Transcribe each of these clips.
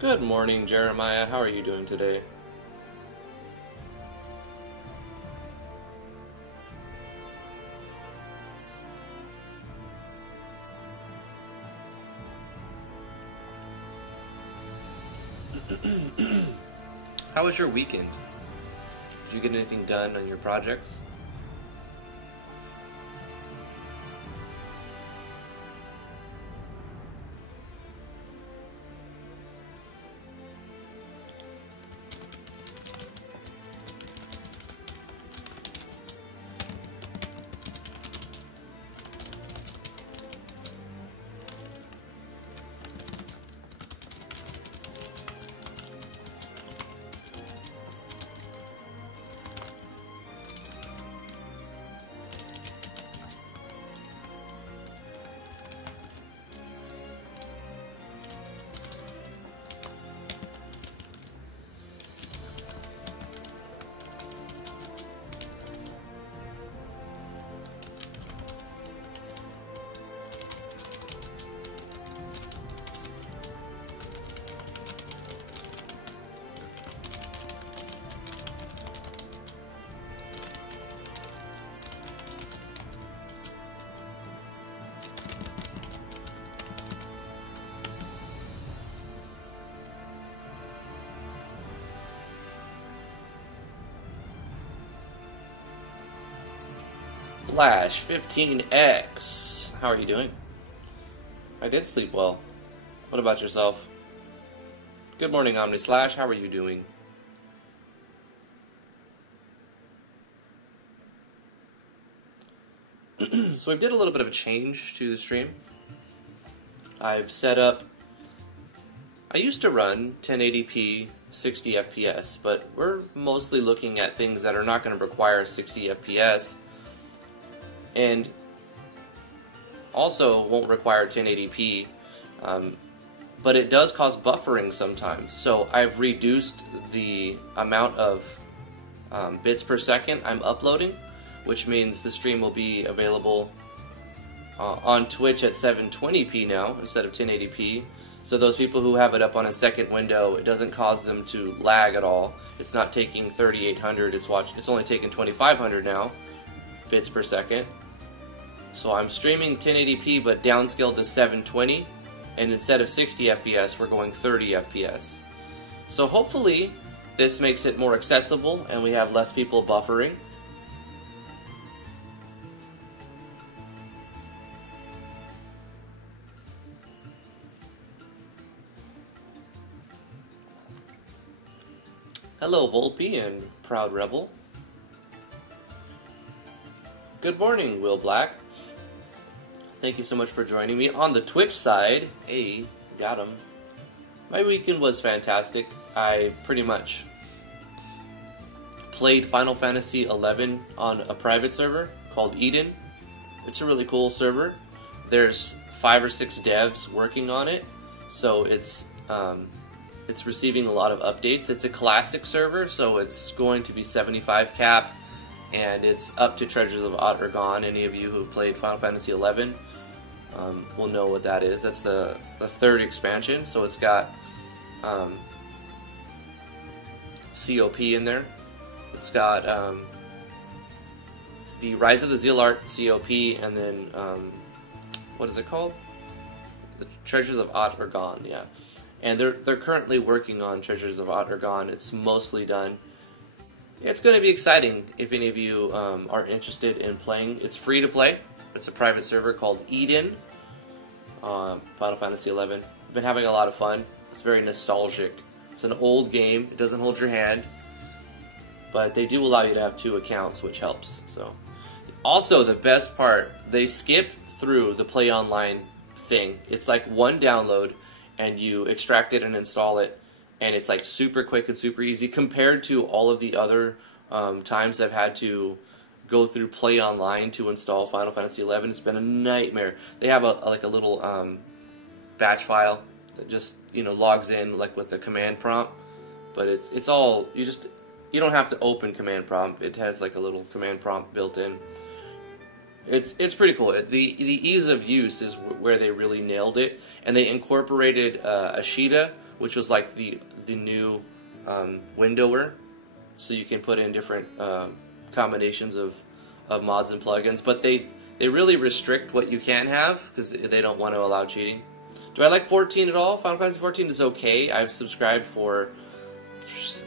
Good morning, Jeremiah. How are you doing today? How was your weekend? Did you get anything done on your projects? Flash 15X. How are you doing? I did sleep well. What about yourself? Good morning, Omni Slash. How are you doing? So we did a little bit of a change to the stream. I've set up... I used to run 1080p 60 FPS, but we're mostly looking at things that are not going to require 60 FPS. And also won't require 1080p, but it does cause buffering sometimes. So I've reduced the amount of bits per second I'm uploading, which means the stream will be available on Twitch at 720p now instead of 1080p. So those people who have it up on a second window, it doesn't cause them to lag at all. It's not taking 3800, it's only taking 2500 now bits per second. So I'm streaming 1080p but downscaled to 720, and instead of 60 FPS, we're going 30 FPS. So hopefully this makes it more accessible and we have less people buffering. Hello Volpe and Proud Rebel. Good morning, Will Black. Thank you so much for joining me on the Twitch side. Hey, got him. My weekend was fantastic. I pretty much played Final Fantasy XI on a private server called Eden. It's a really cool server. There's 5 or 6 devs working on it, so it's receiving a lot of updates. It's a classic server, so it's going to be 75 cap, and it's up to Treasures of Otter-Gone. Any of you who have played Final Fantasy XI will know what that is. That's the 3rd expansion, so it's got COP in there. It's got the Rise of the Zealot COP, and then what is it called? The Treasures of Otter-Gone, yeah. and they're currently working on Treasures of Ottergon. It's mostly done. It's going to be exciting if any of you are interested in playing. It's free to play. It's a private server called Eden. Final Fantasy XI. I've been having a lot of fun. It's very nostalgic. It's an old game. It doesn't hold your hand, but they do allow you to have 2 accounts, which helps. So, also the best part, they skip through the play online thing. It's like one download, and you extract it and install it. And it's like super quick and super easy compared to all of the other times I've had to go through Play Online to install Final Fantasy XI. It's been a nightmare. They have like a little batch file that just logs in like with a command prompt, but it's all you don't have to open command prompt. It has like a little command prompt built in. It's pretty cool. The ease of use is where they really nailed it, and they incorporated Ashita, which was like the new windower, so you can put in different combinations of mods and plugins. But they really restrict what you can have because they don't want to allow cheating. Do I like 14 at all? Final Fantasy 14 is okay. I've subscribed for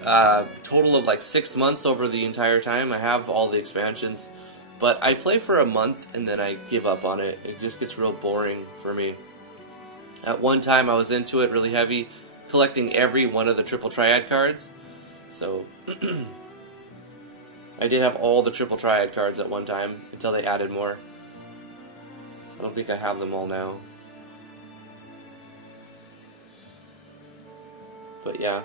a total of like 6 months over the entire time. I have all the expansions, but I play for a month and then I give up on it. It just gets real boring for me. At one time I was into it really heavy, collecting every one of the triple triad cards. So I did have all the triple triad cards at one time until they added more. I don't think I have them all now. But yeah.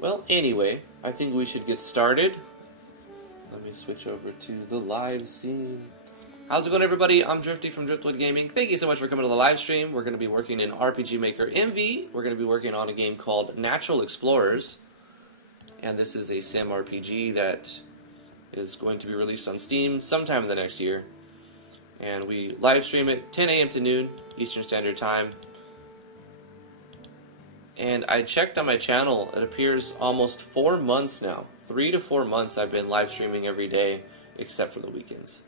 Well, anyway, I think we should get started. Let me switch over to the live scene. How's it going, everybody? I'm Drifty from Driftwood Gaming. Thank you so much for coming to the live stream. We're going to be working in RPG Maker MV. We're going to be working on a game called Natural Explorers. And this is a sim RPG that is going to be released on Steam sometime in the next year. And we live stream it 10 a.m. to noon Eastern Standard Time. And I checked on my channel, it appears almost 4 months now. 3 to 4 months I've been live streaming every day, except for the weekends.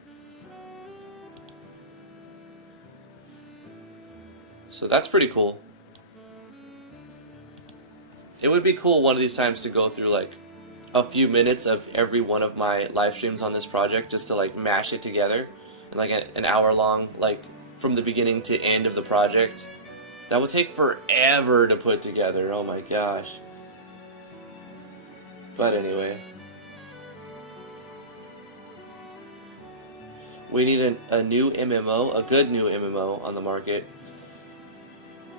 So that's pretty cool. It would be cool one of these times to go through like a few minutes of every one of my live streams on this project, just to like mash it together. And like an hour long, like from the beginning to end of the project. That would take forever to put together, oh my gosh. But anyway. We need a new MMO, a good new MMO on the market.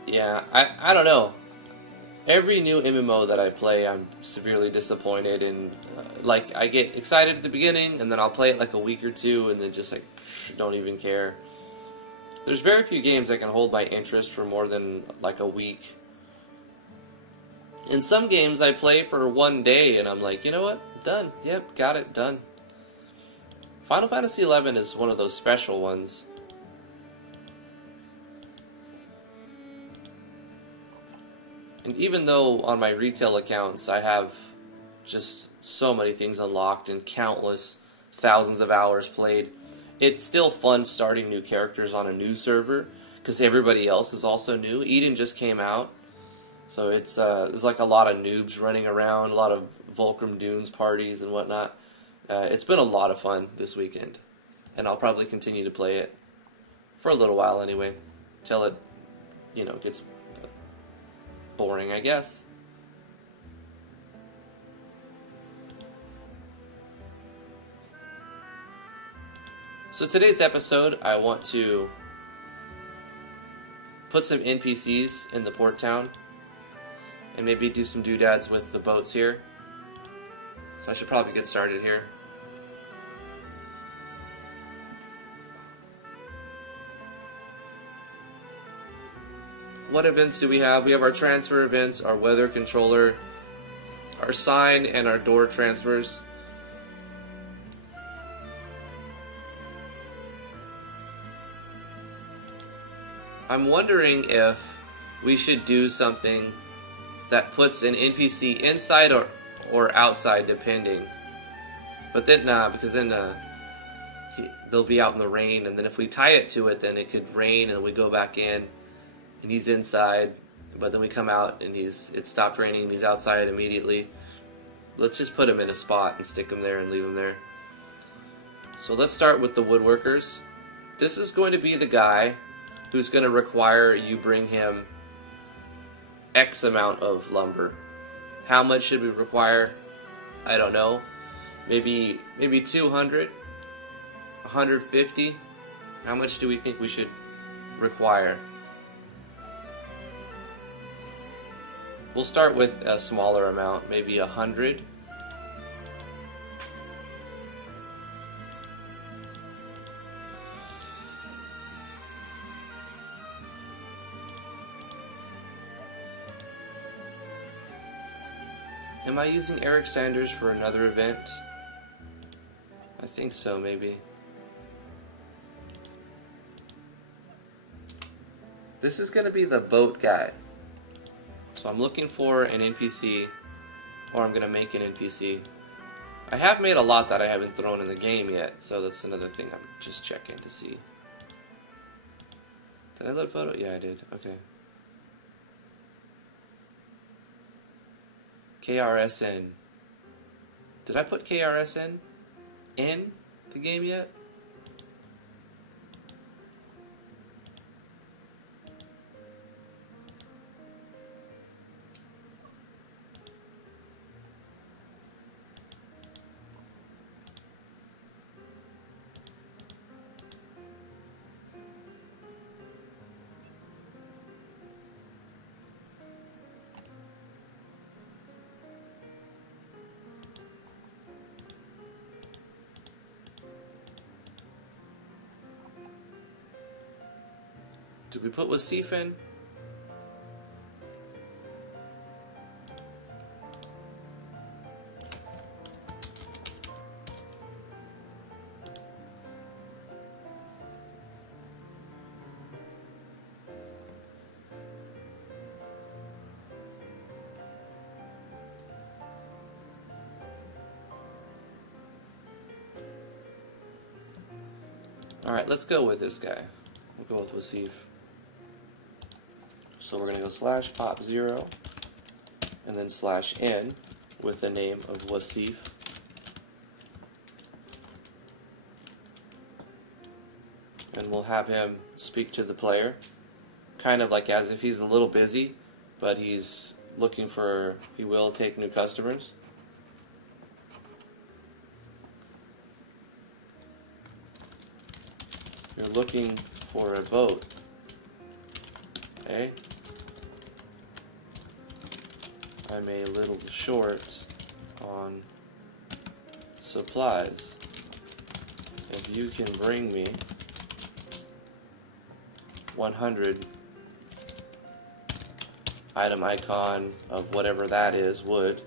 Yeah, I don't know. Every new MMO that I play, I'm severely disappointed, and like I get excited at the beginning, and then I'll play it like a week or two, and then just like don't even care. There's very few games that can hold my interest for more than like a week. In some games I play for one day and I'm like, you know what? Done. Yep, got it, done. Final Fantasy XI is one of those special ones. And even though on my retail accounts I have just so many things unlocked and countless thousands of hours played, it's still fun starting new characters on a new server, because everybody else is also new. Eden just came out, so it's there's like a lot of noobs running around, a lot of Volcrum Dunes parties and whatnot. It's been a lot of fun this weekend, and I'll probably continue to play it for a little while anyway, till it, gets boring, I guess. So today's episode, I want to put some NPCs in the port town and maybe do some doodads with the boats here. So I should probably get started here. What events do we have? We have our transfer events, our weather controller, our sign, and our door transfers. I'm wondering if we should do something that puts an NPC inside or outside, depending. But then, because then they'll be out in the rain, and then if we tie it to it, then it could rain, and we go back in, and he's inside, but then we come out, and it stopped raining, and he's outside immediately. Let's just put him in a spot and stick him there and leave him there. So let's start with the woodworkers. This is going to be the guy who's going to require you bring him X amount of lumber. How much should we require? I don't know. Maybe 200, 150. How much do we think we should require? We'll start with a smaller amount, maybe 100. Am I using Eric Sanders for another event? I think so, maybe. This is going to be the boat guy. So I'm looking for an NPC, or I'm going to make an NPC. I have made a lot that I haven't thrown in the game yet, so that's another thing I'm just checking to see. Did I load photo? Yeah, I did. Okay. KRSN. Did I put KRSN in the game yet? Did we put Wasif in? Alright, let's go with this guy. We'll go with Wasif. So we're going to go /pop0 and then /n with the name of Wasif. And we'll have him speak to the player, kind of like as if he's a little busy, but he's looking for, he will take new customers. You're looking for a boat, eh? I'm a little short on supplies. If you can bring me 100 item icon of whatever that is, wood,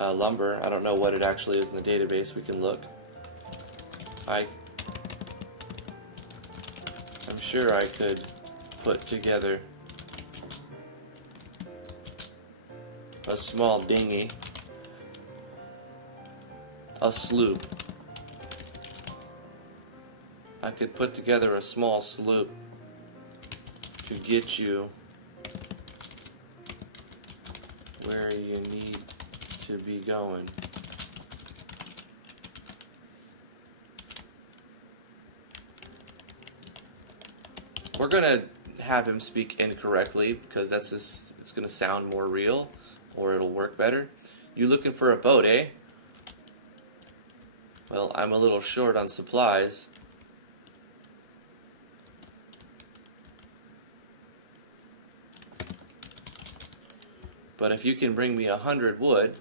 lumber, I don't know what it actually is in the database, we can look. I'm sure I could put together a small dinghy, a sloop. I could put together a small sloop to get you where you need to be going. We're gonna have him speak incorrectly because that's just, it's gonna sound more real, or it'll work better. You looking for a boat, eh? Well, I'm a little short on supplies. But if you can bring me 100 wood,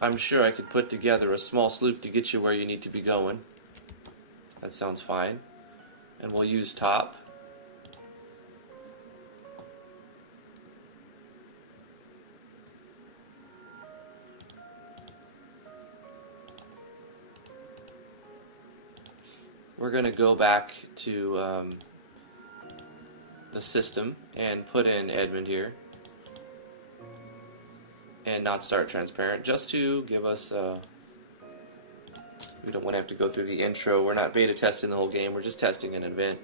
I'm sure I could put together a small sloop to get you where you need to be going. That sounds fine. And we'll use top. We're going to go back to the system and put in Edmund here and not start transparent, just to give us We don't want to have to go through the intro. We're not beta testing the whole game. We're just testing an event.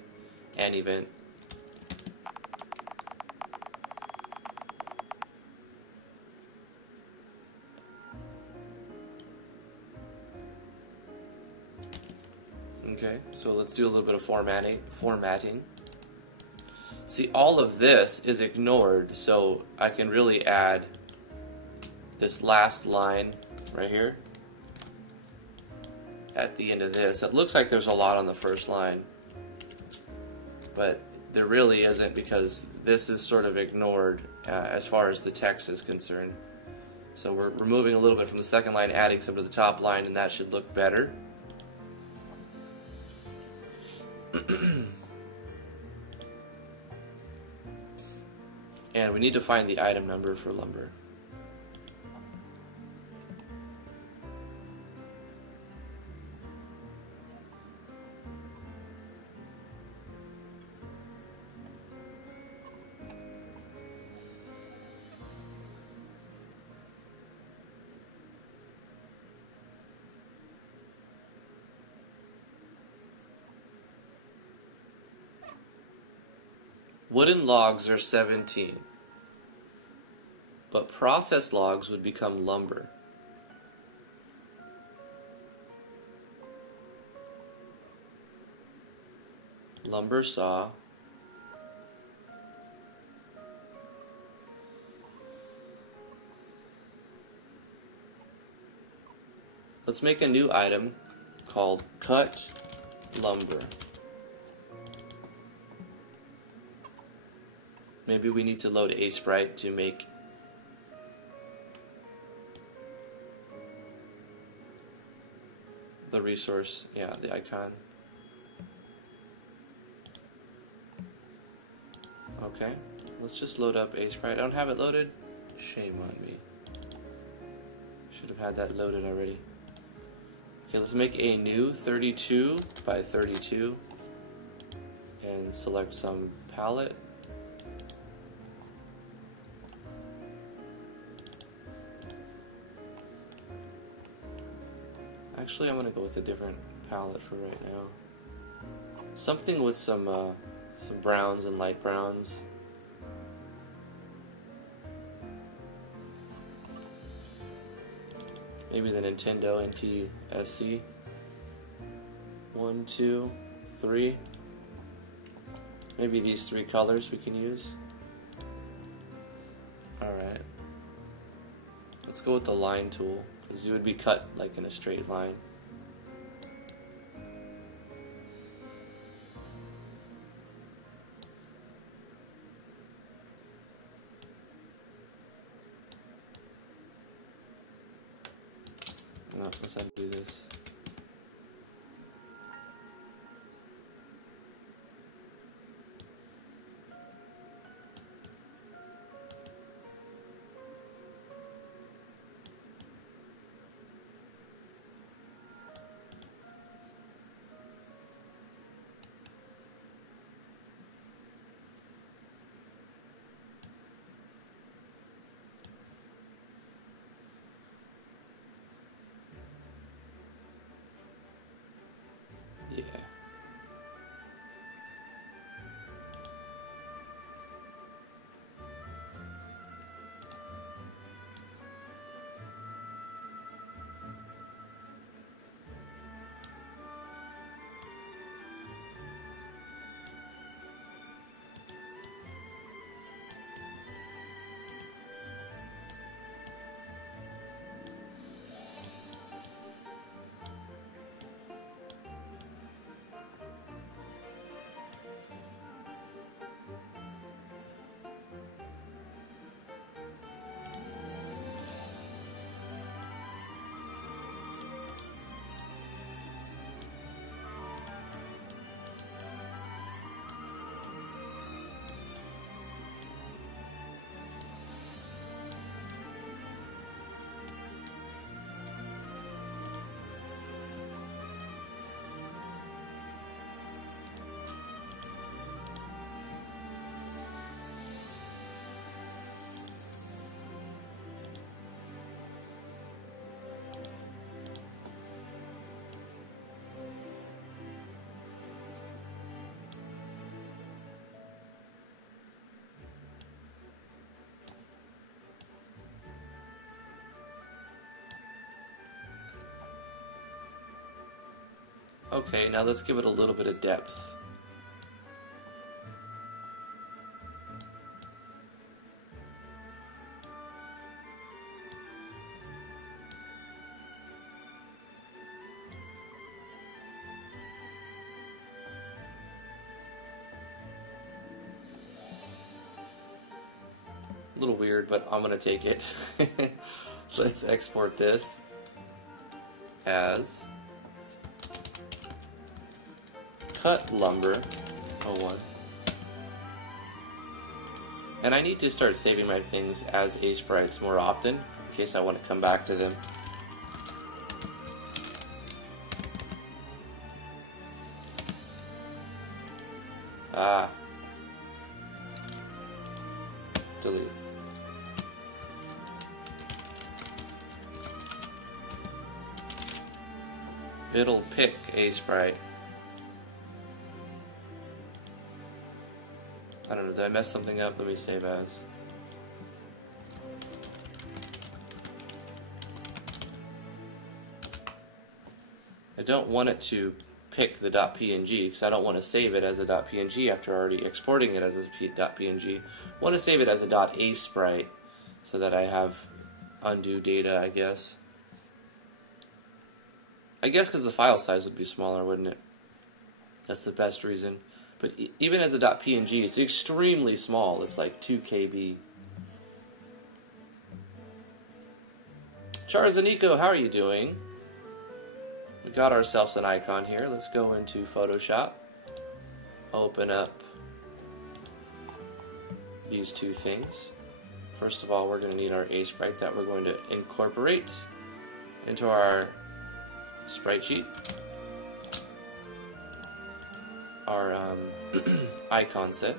Okay, so let's do a little bit of formatting. See, all of this is ignored, so I can really add this last line right here at the end of this. It looks like there's a lot on the first line, but there really isn't, because this is sort of ignored as far as the text is concerned. So we're removing a little bit from the second line, adding some to the top line, and that should look better. And we need to find the item number for lumber. Wooden logs are 17, but processed logs would become lumber. Lumber saw. Let's make a new item called cut lumber. Maybe we need to load a sprite to make the resource, yeah, the icon. Okay, let's just load up a sprite. I don't have it loaded. Shame on me. Should have had that loaded already. Okay, let's make a new 32 by 32 and select some palette. Actually, I'm going to go with a different palette for right now. Something with some browns and light browns. Maybe the Nintendo NTSC. 1, 2, 3. Maybe these 3 colors we can use. Alright. Let's go with the line tool, because you would be cut like in a straight line. No, let's undo this. Okay, now let's give it a little bit of depth. A little weird, but I'm gonna take it. Let's export this as cut lumber 01. And I need to start saving my things as A sprites more often in case I want to come back to them. Delete. It'll pick a sprite. I don't know, did I mess something up? Let me save as. I don't want it to pick the .png because I don't want to save it as a .png after already exporting it as a .png. I want to save it as a .a sprite so that I have undo data, I guess. I guess because the file size would be smaller, wouldn't it? That's the best reason. But even as a .png, it's extremely small. It's like 2 KB. Charzanico, how are you doing? We got ourselves an icon here. Let's go into Photoshop. Open up these two things. First of all, we're going to need our A sprite that we're going to incorporate into our sprite sheet. Our icon set.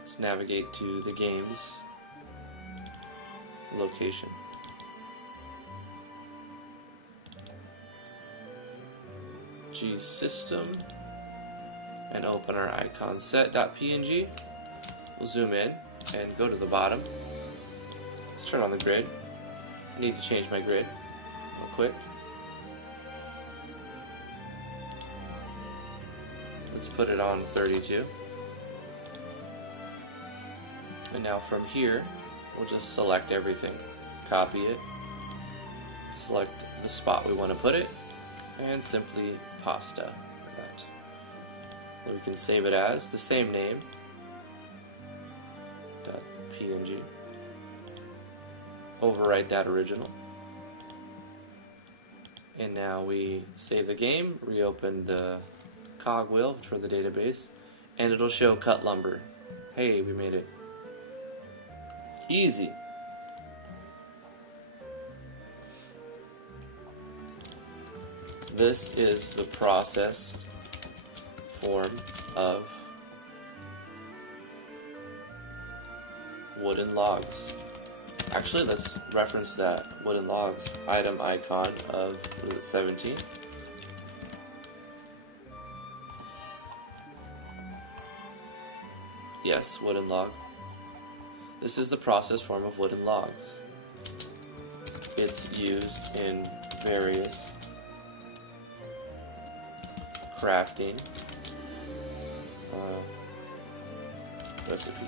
Let's navigate to the game's location. G system and open our icon set.png. We'll zoom in and go to the bottom. Let's turn on the grid. I need to change my grid real quick. Let's put it on 32. And now from here, we'll just select everything. Copy it. Select the spot we want to put it. And simply pasta. Like that. Then we can save it as the same name. .png. Overwrite that original. And now we save the game, reopen the cogwheel for the database, and it'll show cut lumber. Hey, we made it. Easy. This is the processed form of wooden logs. Actually, let's reference that wooden logs item icon of, what is it, 17? Yes, wooden log. This is the process form of wooden logs. It's used in various crafting recipes.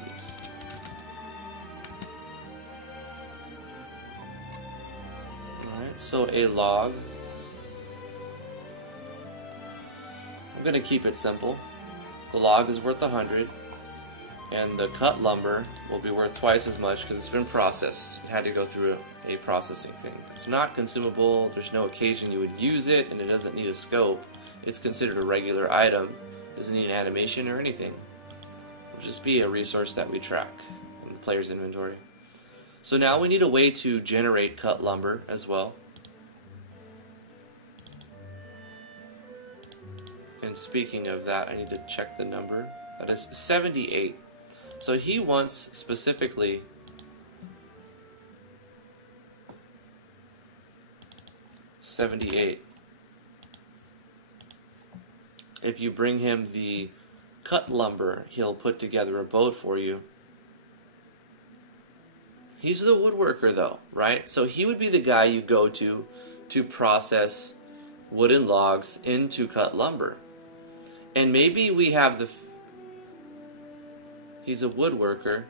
Alright, so a log, I'm going to keep it simple. The log is worth 100. And the cut lumber will be worth twice as much because it's been processed. It had to go through a processing thing. It's not consumable, there's no occasion you would use it, and it doesn't need a scope. It's considered a regular item. It doesn't need an animation or anything. It'll just be a resource that we track in the player's inventory. So now we need a way to generate cut lumber as well. And speaking of that, I need to check the number. That is 78. So he wants specifically 78. If you bring him the cut lumber, he'll put together a boat for you. He's the woodworker though, right? So he would be the guy you go to process wooden logs into cut lumber. And maybe we have the... He's a woodworker.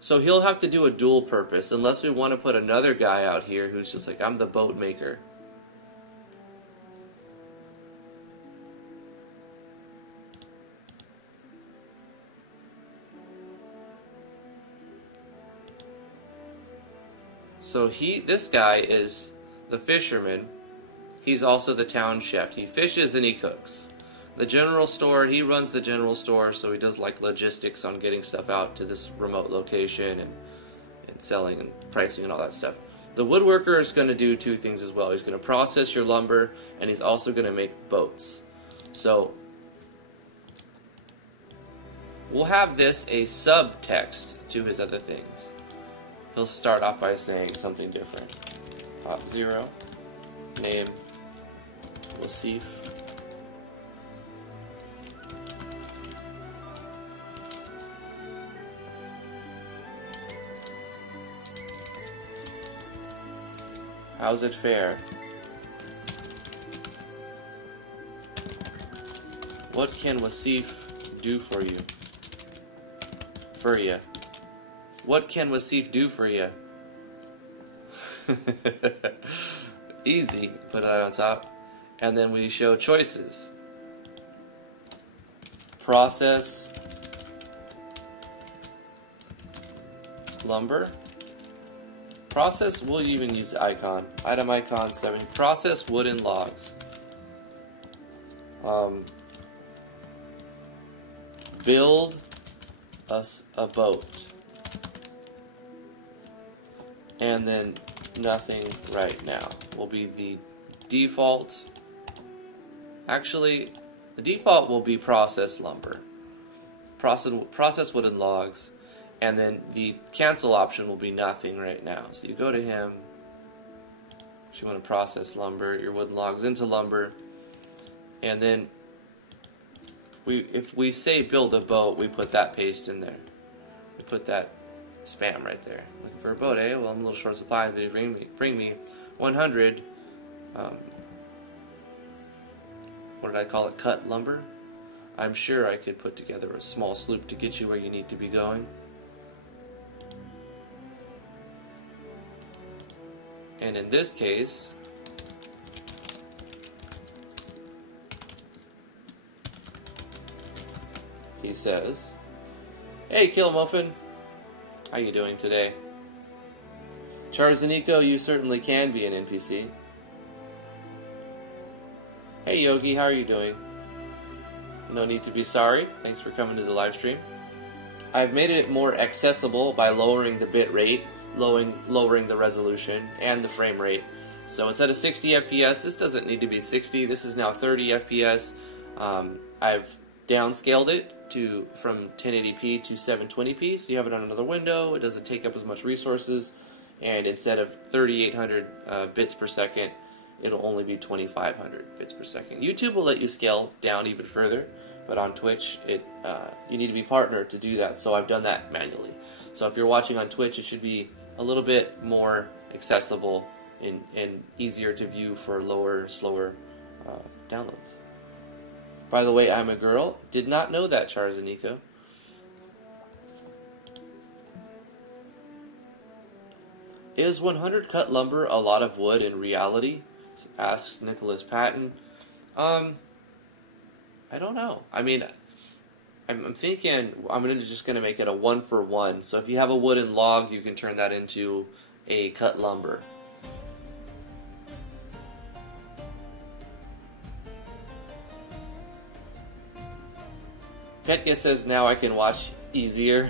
So he'll have to do a dual purpose, unless we want to put another guy out here who's just like, I'm the boat maker. So this guy is the fisherman. He's also the town chef. He fishes and he cooks. The general store, he runs the general store, so he does like logistics on getting stuff out to this remote location and selling and pricing and all that stuff. The woodworker is going to do two things as well. He's going to process your lumber, and he's also going to make boats. So we'll have this a subtext to his other things. He'll start off by saying something different. Top 0, name, Wasif. How's it fare? What can Wasif do for you? What can Wasif do for you? Easy. Put that on top. And then we show choices. Process. Lumber. Process, we'll even use the icon. Item icon 7. Process wooden logs. Build us a boat. And then nothing right now will be the default. Actually, the default will be process lumber. Process wooden logs. And then the cancel option will be nothing right now. So you go to him. You want to process lumber, your wooden logs into lumber. And then if we say build a boat, we put that paste in there. We put that spam right there. Looking for a boat, eh? Well, I'm a little short supply. Bring me 100. What did I call it? Cut lumber. I'm sure I could put together a small sloop to get you where you need to be going. And in this case, he says, "Hey, Killamuffin, how you doing today? Charzanico, you certainly can be an NPC. Hey, Yogi, how are you doing? No need to be sorry. Thanks for coming to the live stream. I've made it more accessible by lowering the bit rate, lowering the resolution and the frame rate. So instead of 60 FPS, this doesn't need to be 60. This is now 30 FPS. I've downscaled it from 1080p to 720p, so you have it on another window. It doesn't take up as much resources, and instead of 3,800 bits per second, it'll only be 2,500 bits per second. YouTube will let you scale down even further, but on Twitch, you need to be partnered to do that, so I've done that manually. So if you're watching on Twitch, it should be a little bit more accessible and easier to view for lower, slower downloads. By the way, I'm a girl. Did not know that, Charzanico. Is 100 cut lumber a lot of wood in reality? Asks Nicholas Patton. I don't know. I mean, I'm thinking I'm just going to make it a 1-for-1. So if you have a wooden log, you can turn that into a cut lumber. Petka says now I can watch easier.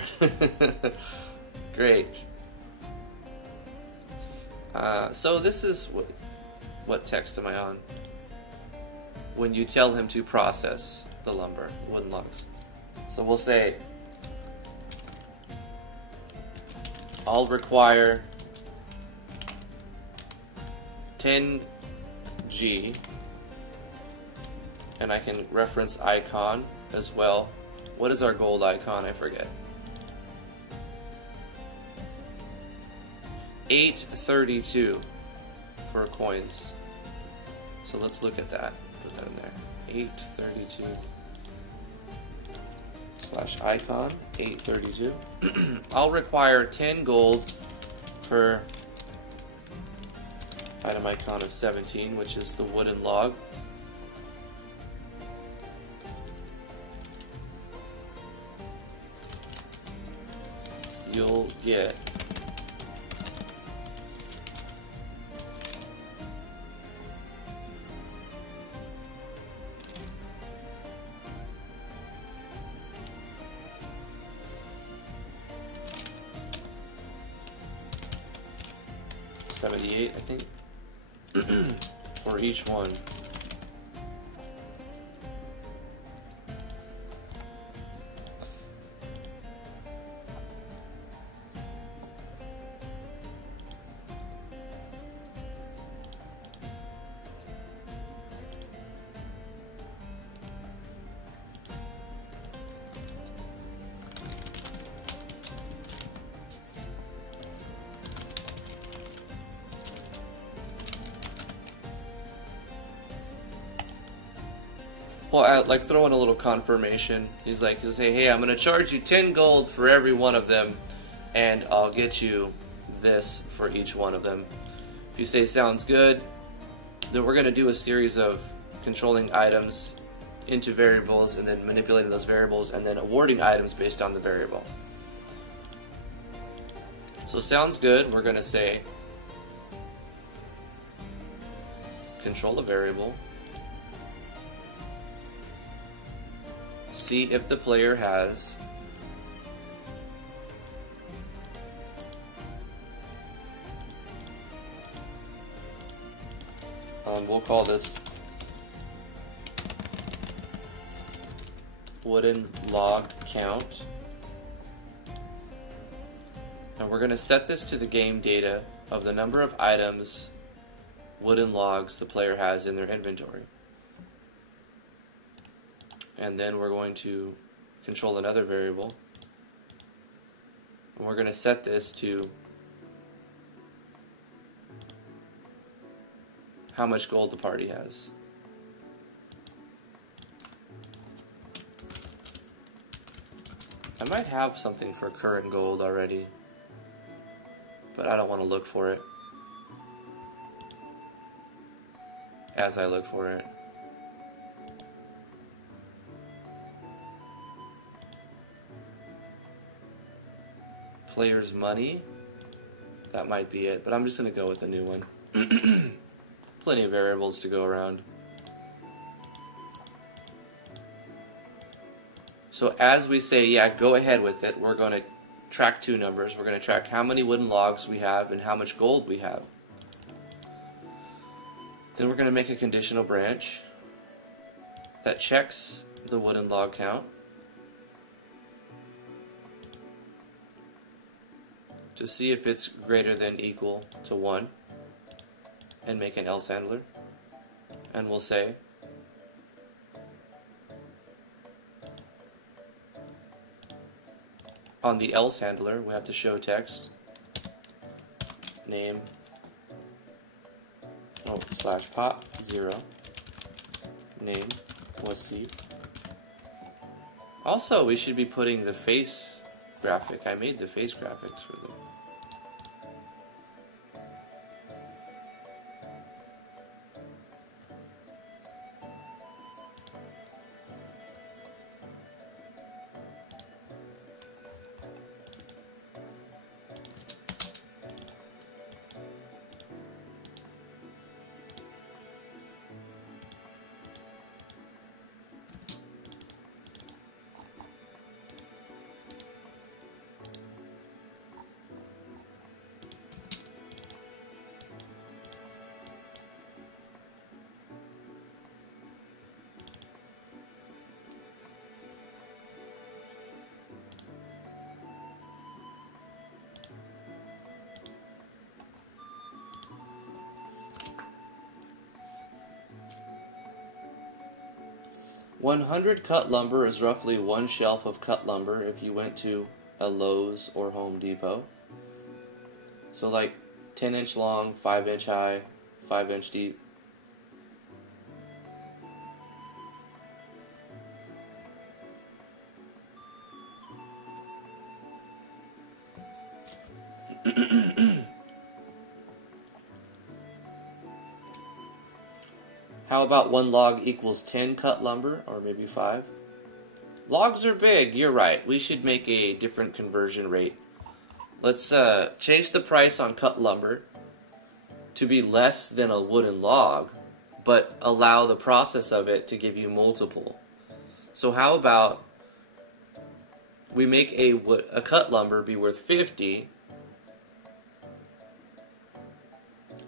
Great. So this is what text am I on? When you tell him to process the lumber, wooden logs. So we'll say, I'll require 10G, and I can reference icon as well. What is our gold icon? I forget. 832 for coins. So let's look at that. Put that in there. 832 / icon 832. I'll require 10 gold per item icon of 17, which is the wooden log. You'll get $78, I think, for each one. Well, I like throw in a little confirmation. He's like, he'll say, hey, I'm going to charge you 10 gold for every one of them, and I'll get you this for each one of them. If you say sounds good, then we're going to do a series of controlling items into variables and then manipulating those variables and then awarding items based on the variable. So sounds good. We're going to say control a variable. See if the player has we'll call this wooden log count, and we're going to set this to the game data of the number of items, wooden logs, the player has in their inventory. And then we're going to control another variable, and we're going to set this to how much gold the party has. I might have something for current gold already, but I don't want to look for it as I look for it. Player's money, that might be it, but I'm just going to go with a new one. Plenty of variables to go around. So as we say, yeah, go ahead with it, we're going to track two numbers. We're going to track how many wooden logs we have and how much gold we have. Then we're going to make a conditional branch that checks the wooden log count to see if it's greater than equal to 1, and make an else handler. And we'll say on the else handler we have to show text name /pop 0 name was C. Also, we should be putting the face graphic. I made the face graphics for them. $100 cut lumber is roughly one shelf of cut lumber if you went to a Lowe's or Home Depot. So like 10-inch long, 5-inch high, 5-inch deep. How about 1 log equals 10 cut lumber, or maybe 5? Logs are big, you're right. We should make a different conversion rate. Let's change the price on cut lumber to be less than a wooden log, but allow the process of it to give you multiple. So how about we make a cut lumber be worth 50,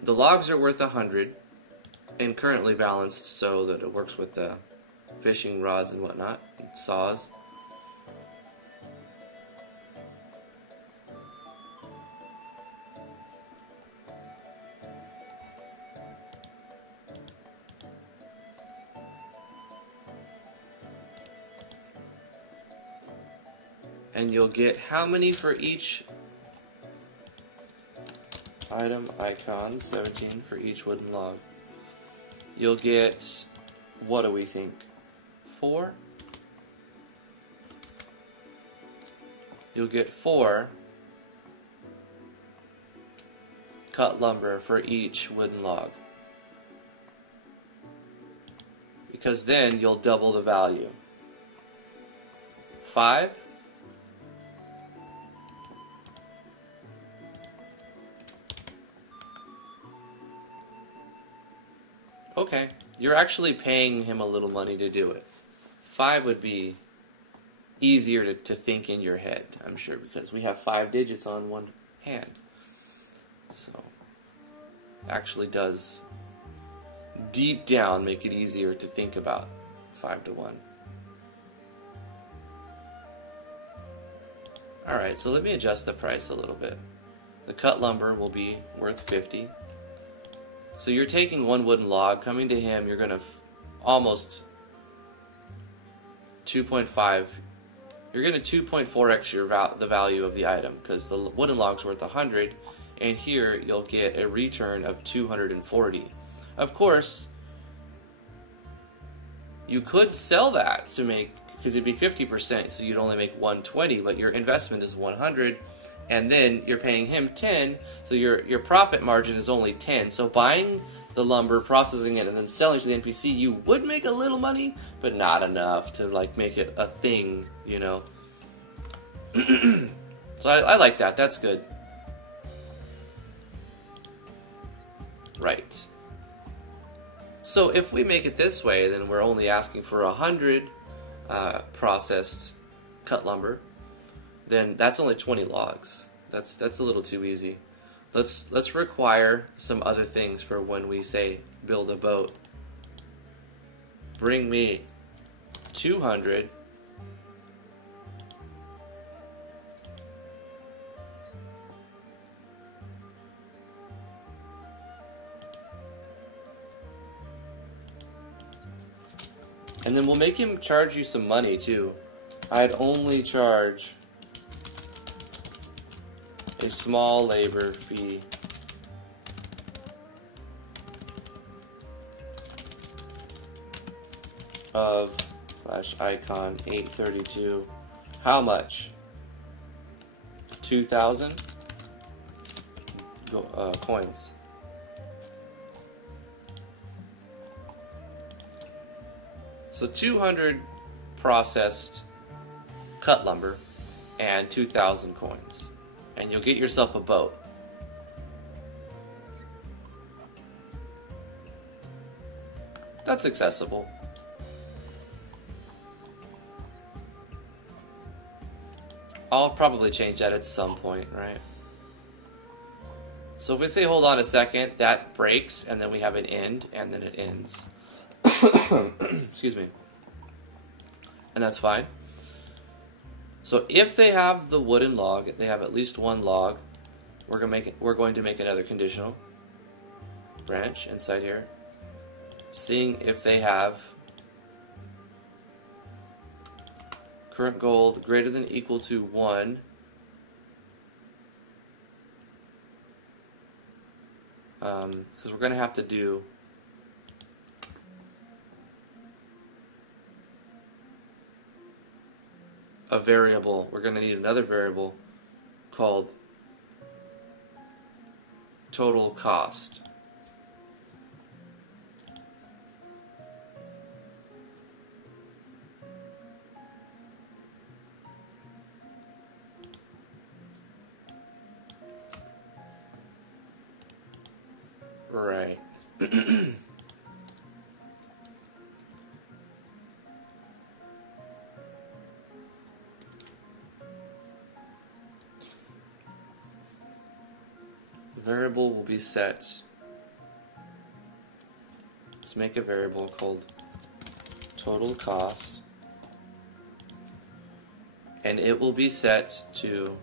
the logs are worth 100, and currently balanced so that it works with the fishing rods and whatnot, and saws. And you'll get how many for each item icon? 17 for each wooden log. You'll get, what do we think? 4? You'll get 4 cut lumber for each wooden log. Because then you'll double the value. 5? Okay, you're actually paying him a little money to do it. 5 would be easier to think in your head, I'm sure, because we have 5 digits on one hand. So, actually does, deep down, make it easier to think about 5 to 1. Alright, so let me adjust the price a little bit. The cut lumber will be worth 50. So you're taking 1 wooden log, coming to him, you're going to almost 2.5, you're going to 2.4x the value of the item, because the wooden log's worth 100, and here you'll get a return of 240. Of course, you could sell that to make, because it'd be 50%, so you'd only make 120, but your investment is 100, and then you're paying him 10, so your profit margin is only 10. So buying the lumber, processing it, and then selling to the NPC, you would make a little money, but not enough to like make it a thing, you know. So I like that. That's good. Right. So if we make it this way, then we're only asking for 100 processed cut lumber. Then that's only 20 logs. That's a little too easy. Let's require some other things for when we say build a boat. Bring me 200 and then we'll make him charge you some money too. I'd only charge a small labor fee. Of /icon 832. How much? 2,000 coins. So 200 processed cut lumber and 2,000 coins. And you'll get yourself a boat. That's accessible. I'll probably change that at some point, right? So if we say hold on a second, that breaks, and then we have an end, and then it ends. Excuse me. And that's fine. So if they have the wooden log, they have at least one log, we're going to make another conditional branch inside here, seeing if they have current gold greater than or equal to 1. because we're going to have to do a variable. We're going to need another variable called total cost. Right. The variable will be set. Let's make a variable called total cost, and it will be set to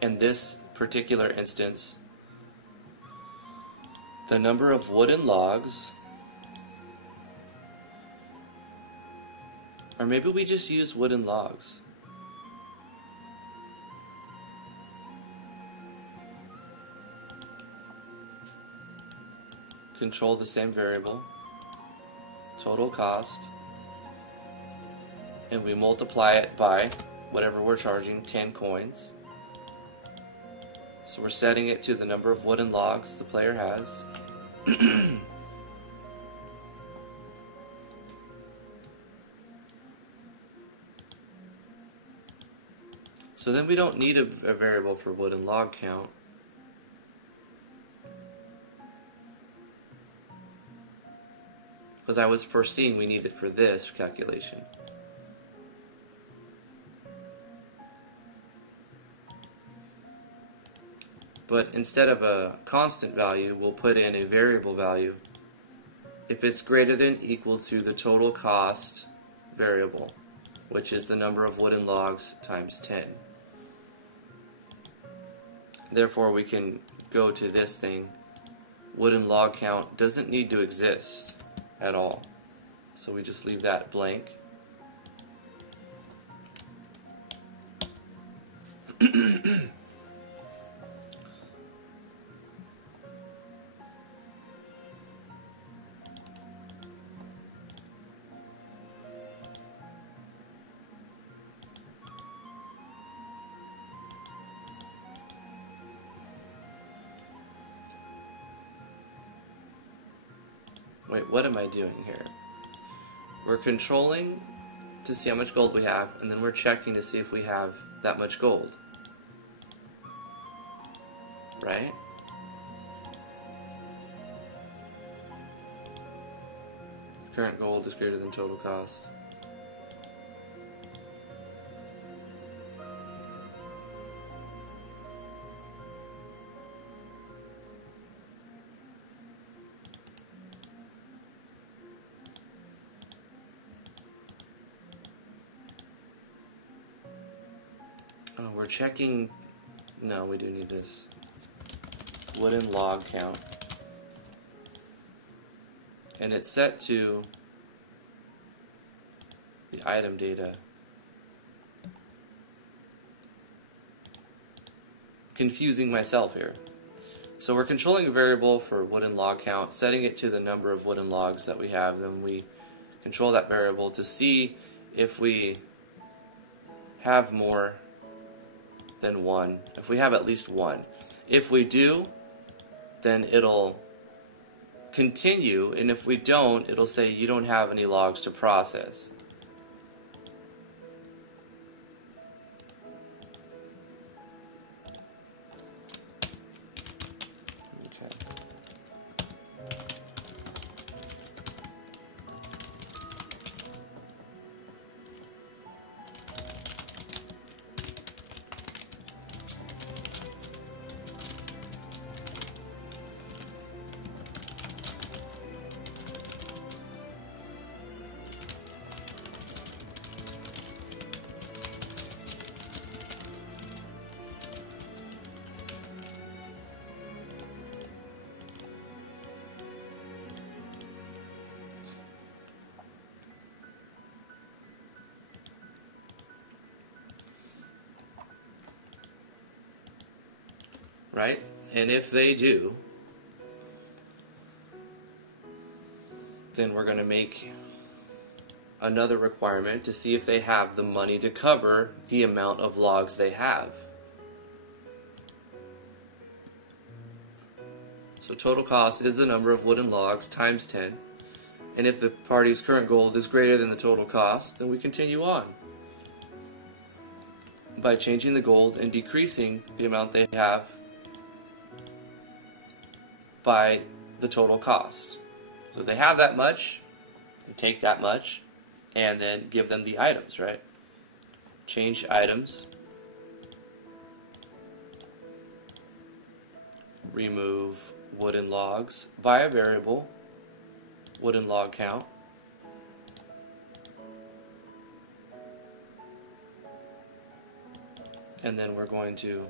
in this particular instance, the number of wooden logs, or maybe we just use wooden logs. Control the same variable, total cost, and we multiply it by whatever we're charging, 10 coins. So we're setting it to the number of wooden logs the player has. So then we don't need a variable for wooden log count. Because I was foreseeing we need it for this calculation. But instead of a constant value, we'll put in a variable value if it's greater than or equal to the total cost variable, which is the number of wooden logs times 10. Therefore, we can go to this thing. Wooden log count doesn't need to exist at all. So we just leave that blank. Wait, what am I doing here? We're controlling to see how much gold we have, and then we're checking to see if we have that much gold. Right? Current gold is greater than total cost. Oh, we're checking. No, we do need this. Wooden log count. And it's set to the item data. Confusing myself here. So we're controlling a variable for wooden log count, setting it to the number of wooden logs that we have. Then we control that variable to see if we have more than one, if we have at least one. If we do, then it'll continue, and if we don't, it'll say you don't have any logs to process. Okay. right? And if they do, then we're going to make another requirement to see if they have the money to cover the amount of logs they have. So total cost is the number of wooden logs times 10. And if the party's current gold is greater than the total cost, then we continue on by changing the gold and decreasing the amount they have by the total cost. So if they have that much, we take that much and then give them the items, right? Change items. Remove wooden logs by a variable, wooden log count. And then we're going to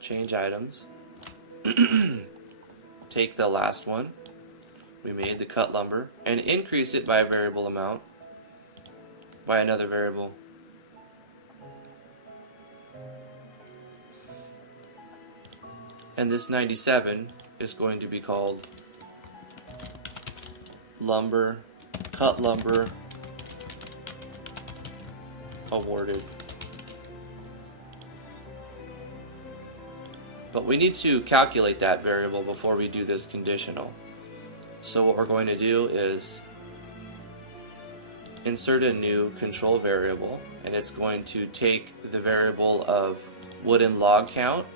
change items. Take the last one we made, the cut lumber, and increase it by a variable amount, by another variable. And this 97 is going to be called lumber, cut lumber awarded. But we need to calculate that variable before we do this conditional. So what we're going to do is insert a new control variable, and it's going to take the variable of wooden log count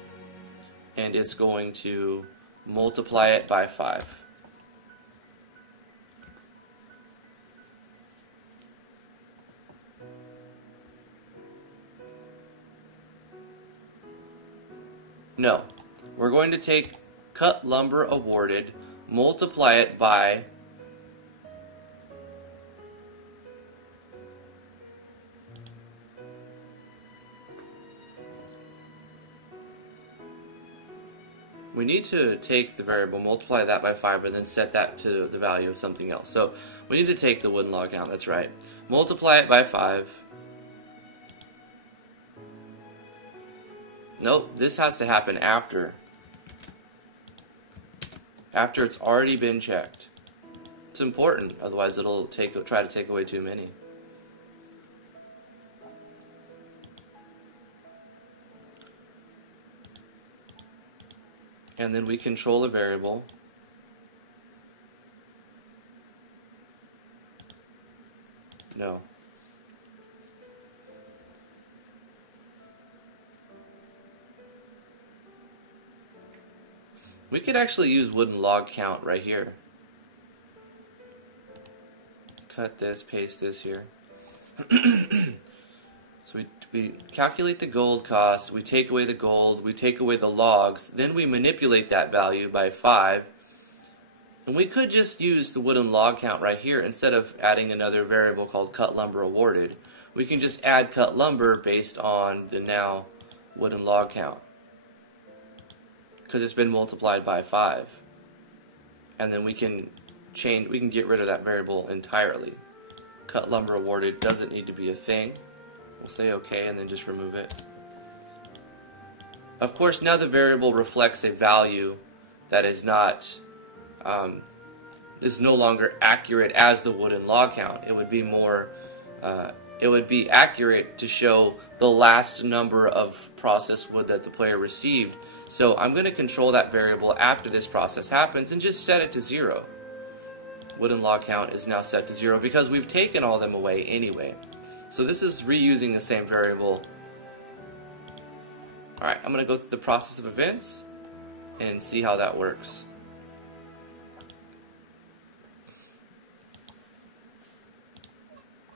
and it's going to multiply it by 5. No, we're going to take cut lumber awarded, multiply it by we need to take the variable, multiply that by 5, but then set that to the value of something else. So we need to take the wooden log count, that's right. Multiply it by 5. Nope, this has to happen after it's already been checked. It's important, otherwise it'll try to take away too many. And then we control a variable. No. We could actually use wooden log count right here. Cut this, paste this here. So we calculate the gold cost, we take away the gold, we take away the logs, then we manipulate that value by 5. And we could just use the wooden log count right here instead of adding another variable called cut lumber awarded. We can just add cut lumber based on the now wooden log count, because it's been multiplied by 5. And then we can get rid of that variable entirely. Cut lumber awarded doesn't need to be a thing. We'll say OK and then just remove it. Of course, now the variable reflects a value that is not is no longer accurate as the wooden log count. It would be more it would be accurate to show the last number of processed wood that the player received. So I'm going to control that variable after this process happens and just set it to 0. Wooden log count is now set to 0 because we've taken all them away anyway. So this is reusing the same variable. Alright, I'm going to go through the process of events and see how that works.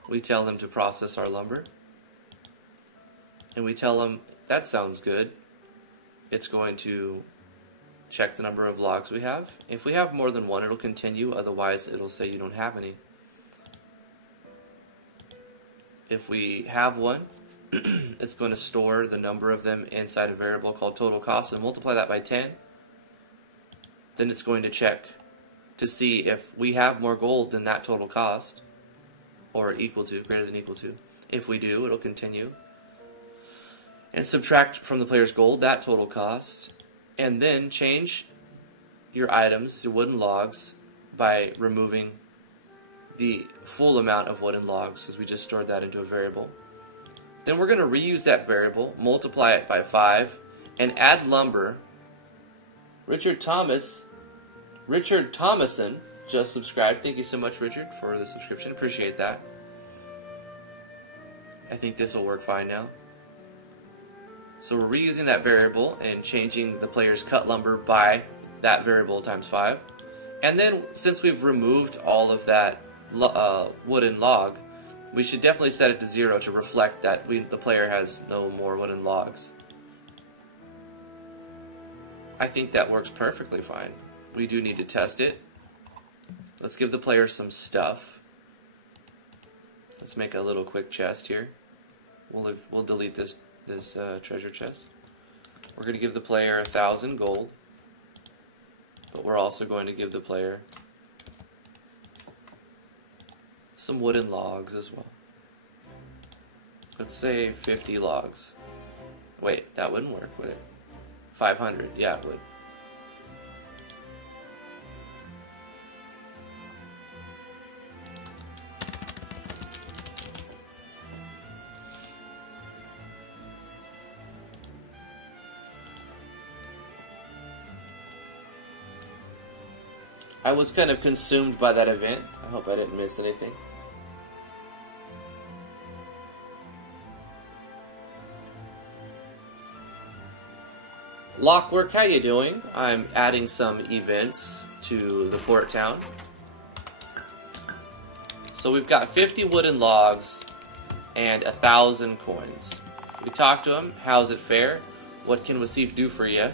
We tell them to process our lumber. And we tell them, that sounds good. It's going to check the number of logs we have. If we have more than one, it'll continue. Otherwise, it'll say you don't have any. If we have one, it's going to store the number of them inside a variable called total cost and multiply that by 10. Then it's going to check to see if we have more gold than that total cost, or equal to, greater than equal to. If we do, it'll continue. and subtract from the player's gold that total cost, and then change your items to wooden logs by removing the full amount of wooden logs, because we just stored that into a variable. Then we're going to reuse that variable, multiply it by 5, and add lumber. Richard Thomason just subscribed. Thank you so much, Richard, for the subscription. Appreciate that. I think this will work fine now. So we're reusing that variable and changing the player's cut lumber by that variable times 5. And then, since we've removed all of that wooden log, we should definitely set it to 0 to reflect that the player has no more wooden logs. I think that works perfectly fine. We do need to test it. Let's give the player some stuff. Let's make a little quick chest here. We'll delete this treasure chest. We're going to give the player 1,000 gold, but we're also going to give the player some wooden logs as well. Let's say 50 logs. Wait, that wouldn't work, would it? 500, yeah, it would. I was kind of consumed by that event. I hope I didn't miss anything. Lockwork, how you doing? I'm adding some events to the port town. So we've got 50 wooden logs and 1,000 coins. We talked to him. How's it fair? What can Wasif do for you?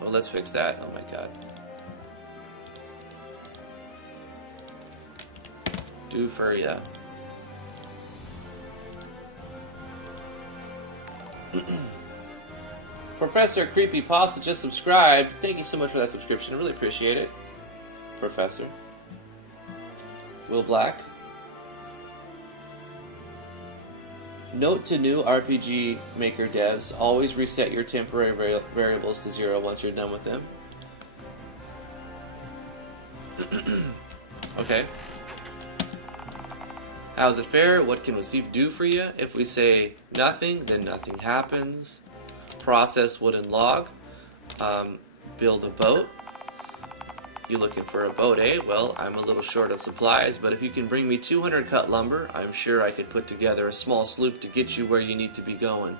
Oh, let's fix that. Oh my god. Do for ya. Professor Creepypasta just subscribed. Thank you so much for that subscription. I really appreciate it. Professor. Will Black. Note to new RPG Maker devs, always reset your temporary variables to 0 once you're done with them. Okay. How's it fair? What can Wasif do for you? If we say nothing, then nothing happens. Process wooden log. Build a boat. You looking for a boat, eh? Well, I'm a little short of supplies, but if you can bring me 200 cut lumber, I'm sure I could put together a small sloop to get you where you need to be going.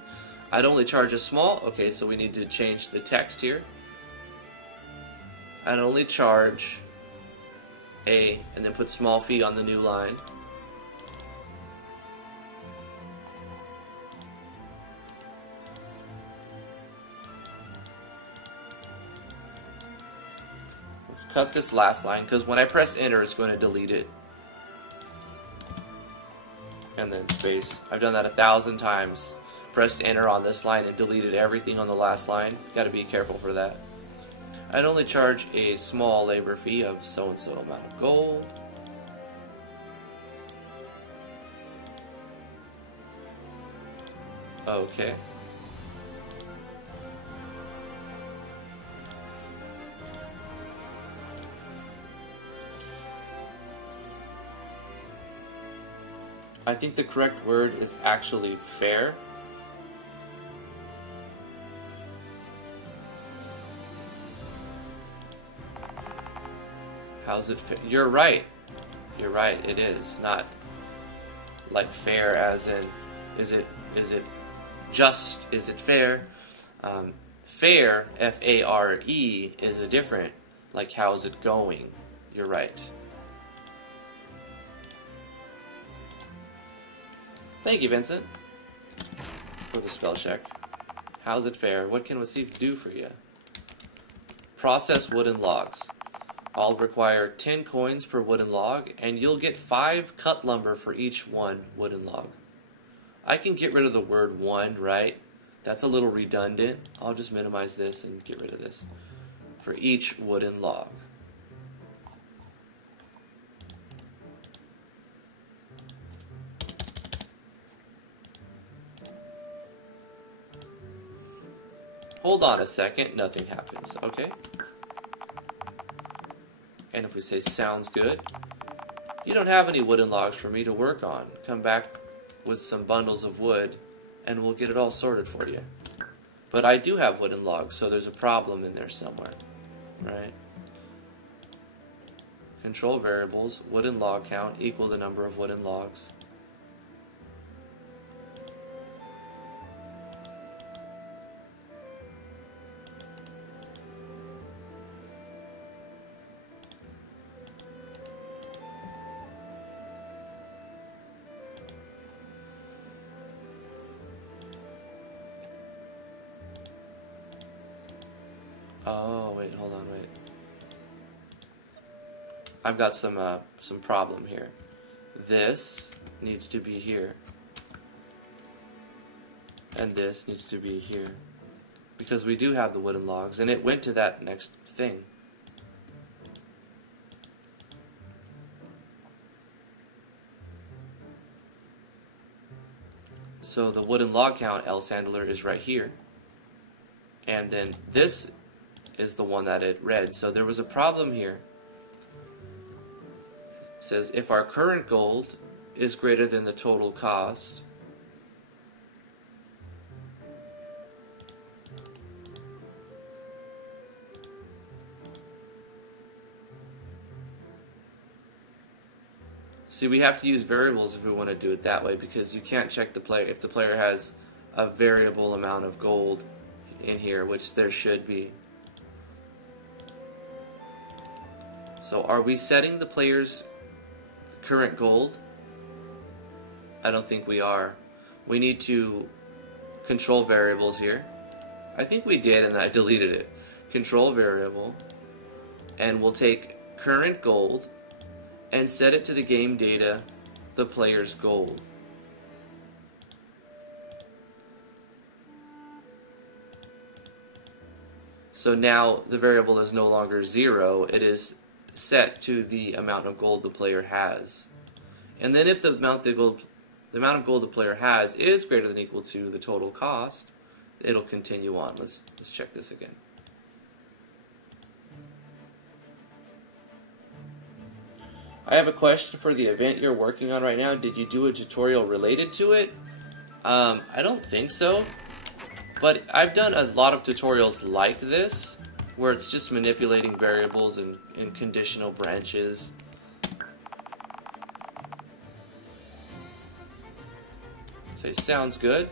I'd only charge a small... Okay, so we need to change the text here. I'd only charge a... and then put small fee on the new line. Cut this last line, because when I press enter, it's going to delete it. And then space. I've done that 1,000 times. Pressed enter on this line and deleted everything on the last line. Got to be careful for that. I'd only charge a small labor fee of so-and-so amount of gold. Okay. I think the correct word is actually fair. How's it fair? You're right. You're right. It is not like fair as in is it just, is it fair? Fair, F-A-R-E, is a different, like how's it going? You're right. Thank you, Vincent, for the spell check. How's it fair? What can Wasif do for you? Process wooden logs. I'll require 10 coins per wooden log, and you'll get 5 cut lumber for each one wooden log. I can get rid of the word one, right? That's a little redundant. I'll just minimize this and get rid of this. For each wooden log. Hold on a second, nothing happens, okay? And if we say sounds good, you don't have any wooden logs for me to work on. Come back with some bundles of wood and we'll get it all sorted for you. But I do have wooden logs, so there's a problem in there somewhere, right? Control variables, wooden log count equal the number of wooden logs. Oh, wait, hold on, wait. I've got some problem here. This needs to be here. And this needs to be here. Because we do have the wooden logs, and it went to that next thing. So the wooden log count else handler is right here. And then this is the one that it read. So there was a problem here. It says if our current gold is greater than the total cost, see, we have to use variables if we want to do it that way, because you can't check the player if the player has a variable amount of gold in here, which there should be. So are we setting the player's current gold? I don't think we are. We need to control variables here. I think we did, and I deleted it. Control variable, and we'll take current gold and set it to the game data, the player's gold. So now the variable is no longer 0, it is set to the amount of gold the player has. And then if the amount of gold the player has is greater than or equal to the total cost, it'll continue on. Let's check this again. I have a question for the event you're working on right now. Did you do a tutorial related to it? I don't think so. But I've done a lot of tutorials like this, where it's just manipulating variables and conditional branches. Say sounds good.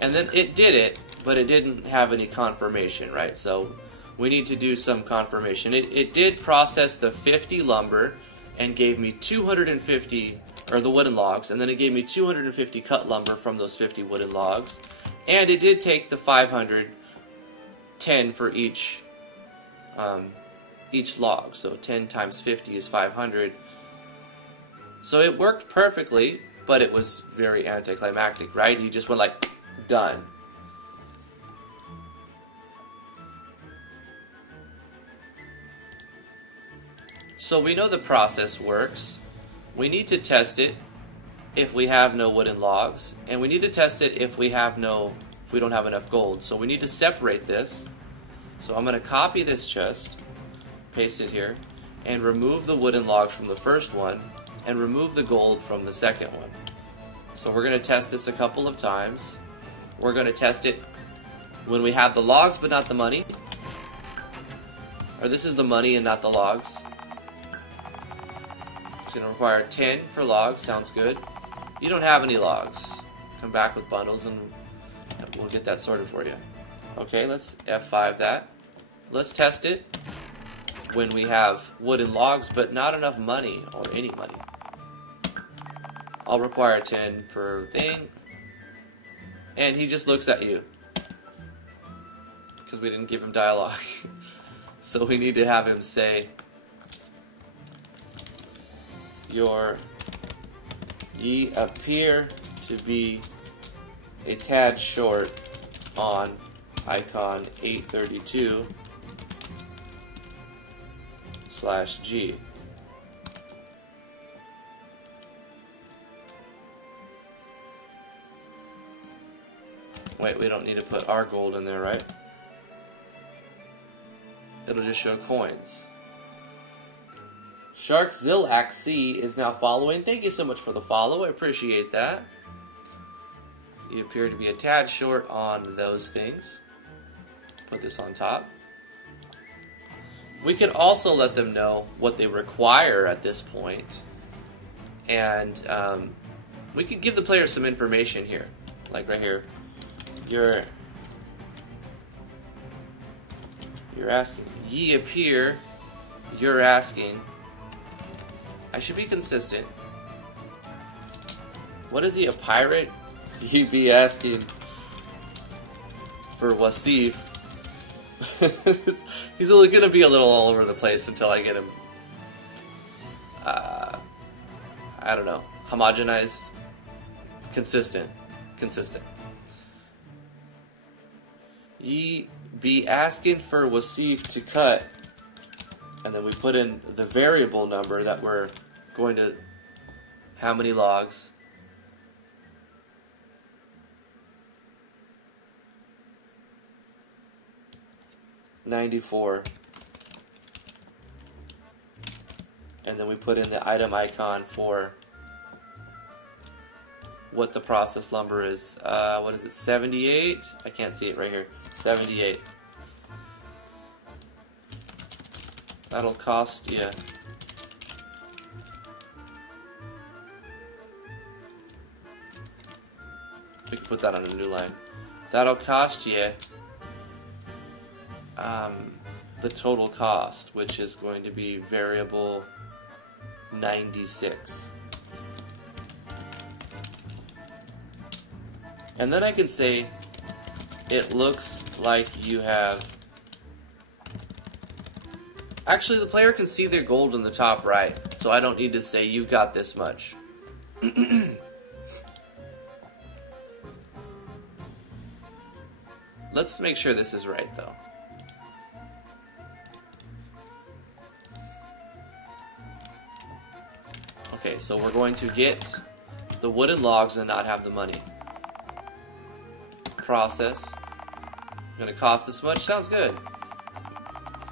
And then it did it, but it didn't have any confirmation, right? So we need to do some confirmation. It did process the 50 lumber and gave me 250, or the wooden logs, and then it gave me 250 cut lumber from those 50 wooden logs. And it did take the 510 for each log. So 10 times 50 is 500. So it worked perfectly, but it was very anticlimactic, right? He just went like, done. So we know the process works. We need to test it if we have no wooden logs, and we need to test it if we don't have enough gold. So we need to separate this. So I'm going to copy this chest, paste it here, and remove the wooden logs from the first one, and remove the gold from the second one. So we're going to test this a couple of times. We're going to test it when we have the logs but not the money. Or this is the money and not the logs. It's going to require 10 per log, sounds good. You don't have any logs. Come back with bundles and we'll get that sorted for you. Okay, let's F5 that. Let's test it when we have wooden logs but not enough money, or any money. I'll require 10 per thing. And he just looks at you, because we didn't give him dialogue. So we need to have him say, ye appear to be a tad short on icon 832/G. Wait, we don't need to put our gold in there, right? it'll just show coins. Sharkzillac C is now following. Thank you so much for the follow. I appreciate that. You appear to be a tad short on those things. Put this on top. We could also let them know what they require at this point. And we could give the player some information here. Like right here. You're asking. Ye appear. You're asking. I should be consistent. What is he, a pirate? He be asking for Wasif. He's only gonna be a little all over the place until I get him, I don't know, homogenized, consistent. Ye be asking for Wasif to cut, and then we put in the variable number that we're going to, how many logs? $94. And then we put in the item icon for what the processed lumber is. What is it, 78? I can't see it right here. 78. That'll cost you. We can put that on a new line. That'll cost you the total cost, which is going to be variable 96. And then I can say, it looks like you have... Actually, the player can see their gold in the top right, so I don't need to say, you got this much. Let's make sure this is right, though. Okay, so we're going to get the wooden logs and not have the money. Process. Gonna cost this much? Sounds good.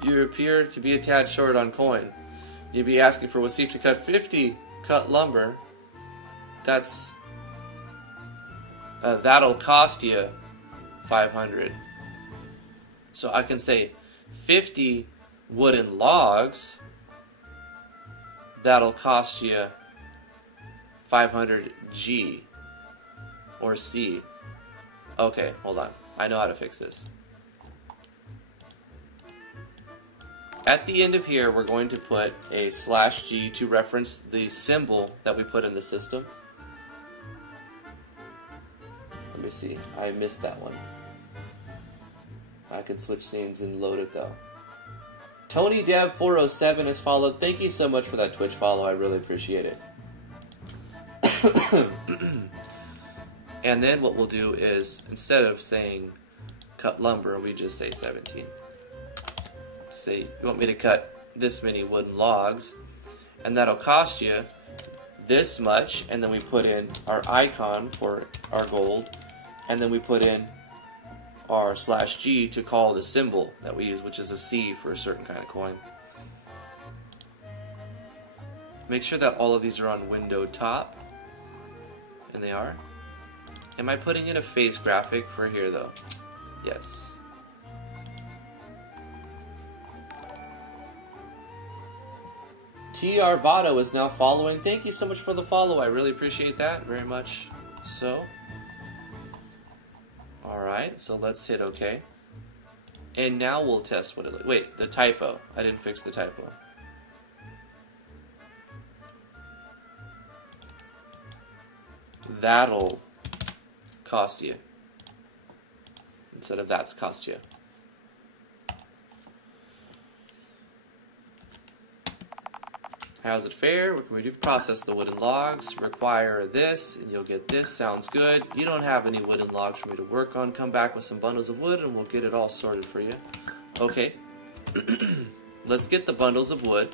You appear to be a tad short on coin. You'd be asking for Wasif to cut 50 cut lumber. That's... that'll cost you 500. So I can say 50 wooden logs. That'll cost you 500 G or C. Okay, hold on. I know how to fix this. At the end of here, we're going to put a /G to reference the symbol that we put in the system. Let me see. I missed that one. I could switch scenes and load it though. Tony Dev 407 has followed. Thank you so much for that Twitch follow. I really appreciate it. And then what we'll do is, instead of saying cut lumber, we just say 17. Say, you want me to cut this many wooden logs, and that'll cost you this much, and then we put in our icon for our gold, and then we put in our /G to call the symbol that we use, which is a C for a certain kind of coin. Make sure that all of these are on window top, and they are. Am I putting in a face graphic for here though? Yes. TR Votto is now following. Thank you so much for the follow. I really appreciate that very much. So, alright, so let's hit OK. And now we'll test what it looks like. Wait, the typo. I didn't fix the typo. That'll cost you. Instead of that's cost you. How's it fare? We do process the wooden logs, require this, and you'll get this. Sounds good. You don't have any wooden logs for me to work on. Come back with some bundles of wood and we'll get it all sorted for you. Okay. Let's get the bundles of wood.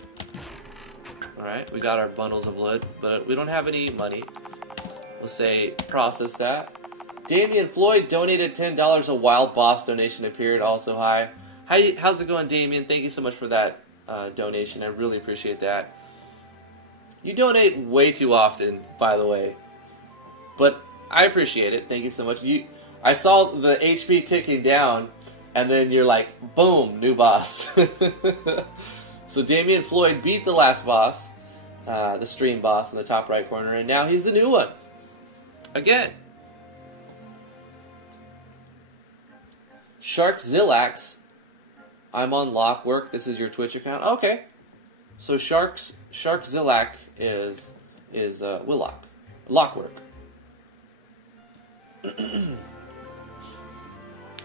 Alright, we got our bundles of wood, but we don't have any money. We'll say process that. Damian Floyd donated $10. A wild boss donation appeared. Also hi. How's it going, Damian? Thank you so much for that donation. I really appreciate that. You donate way too often, by the way, but I appreciate it. Thank you so much. I saw the HP ticking down, and then you're like, boom, new boss. So Damian Floyd beat the last boss, the stream boss in the top right corner, and now he's the new one. Again. Shark Zillax, I'm on Lockwork. This is your Twitch account. Okay. So Shark Zillac is Willock. Lockwork.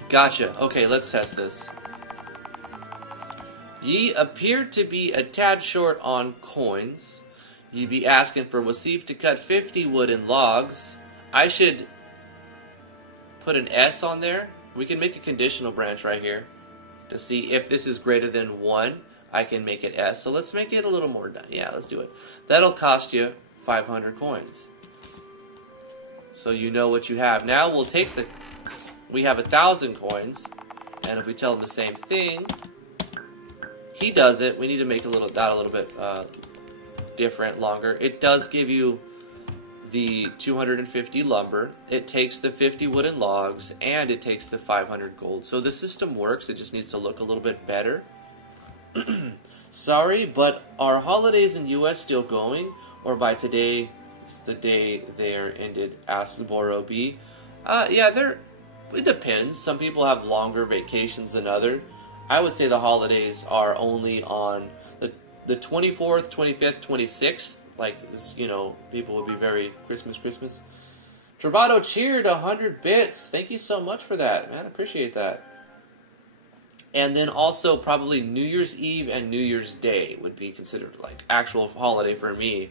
Gotcha. Okay, let's test this. Ye appear to be a tad short on coins. Ye be asking for Wasif to cut 50 wooden logs. I should put an S on there. We can make a conditional branch right here to see if this is greater than 1. I can make it S. So let's make it a little more. Yeah, let's do it. That'll cost you 500 coins. So you know what you have. Now we'll take we have 1,000 coins, and if we tell him the same thing, he does it. We need to make that a little bit different, longer. It does give you the 250 lumber. It takes the 50 wooden logs, and it takes the 500 gold. So the system works. It just needs to look a little bit better. Sorry, but are holidays in US still going, or by today, it's the day they're ended? Asked Boro B. Yeah, it depends. Some people have longer vacations than others. I would say the holidays are only on the 24th, 25th, 26th. Like, you know, people would be very Christmas. Travado cheered 100 bits. Thank you so much for that, man. I appreciate that. And then also probably New Year's Eve and New Year's Day would be considered like actual holiday for me.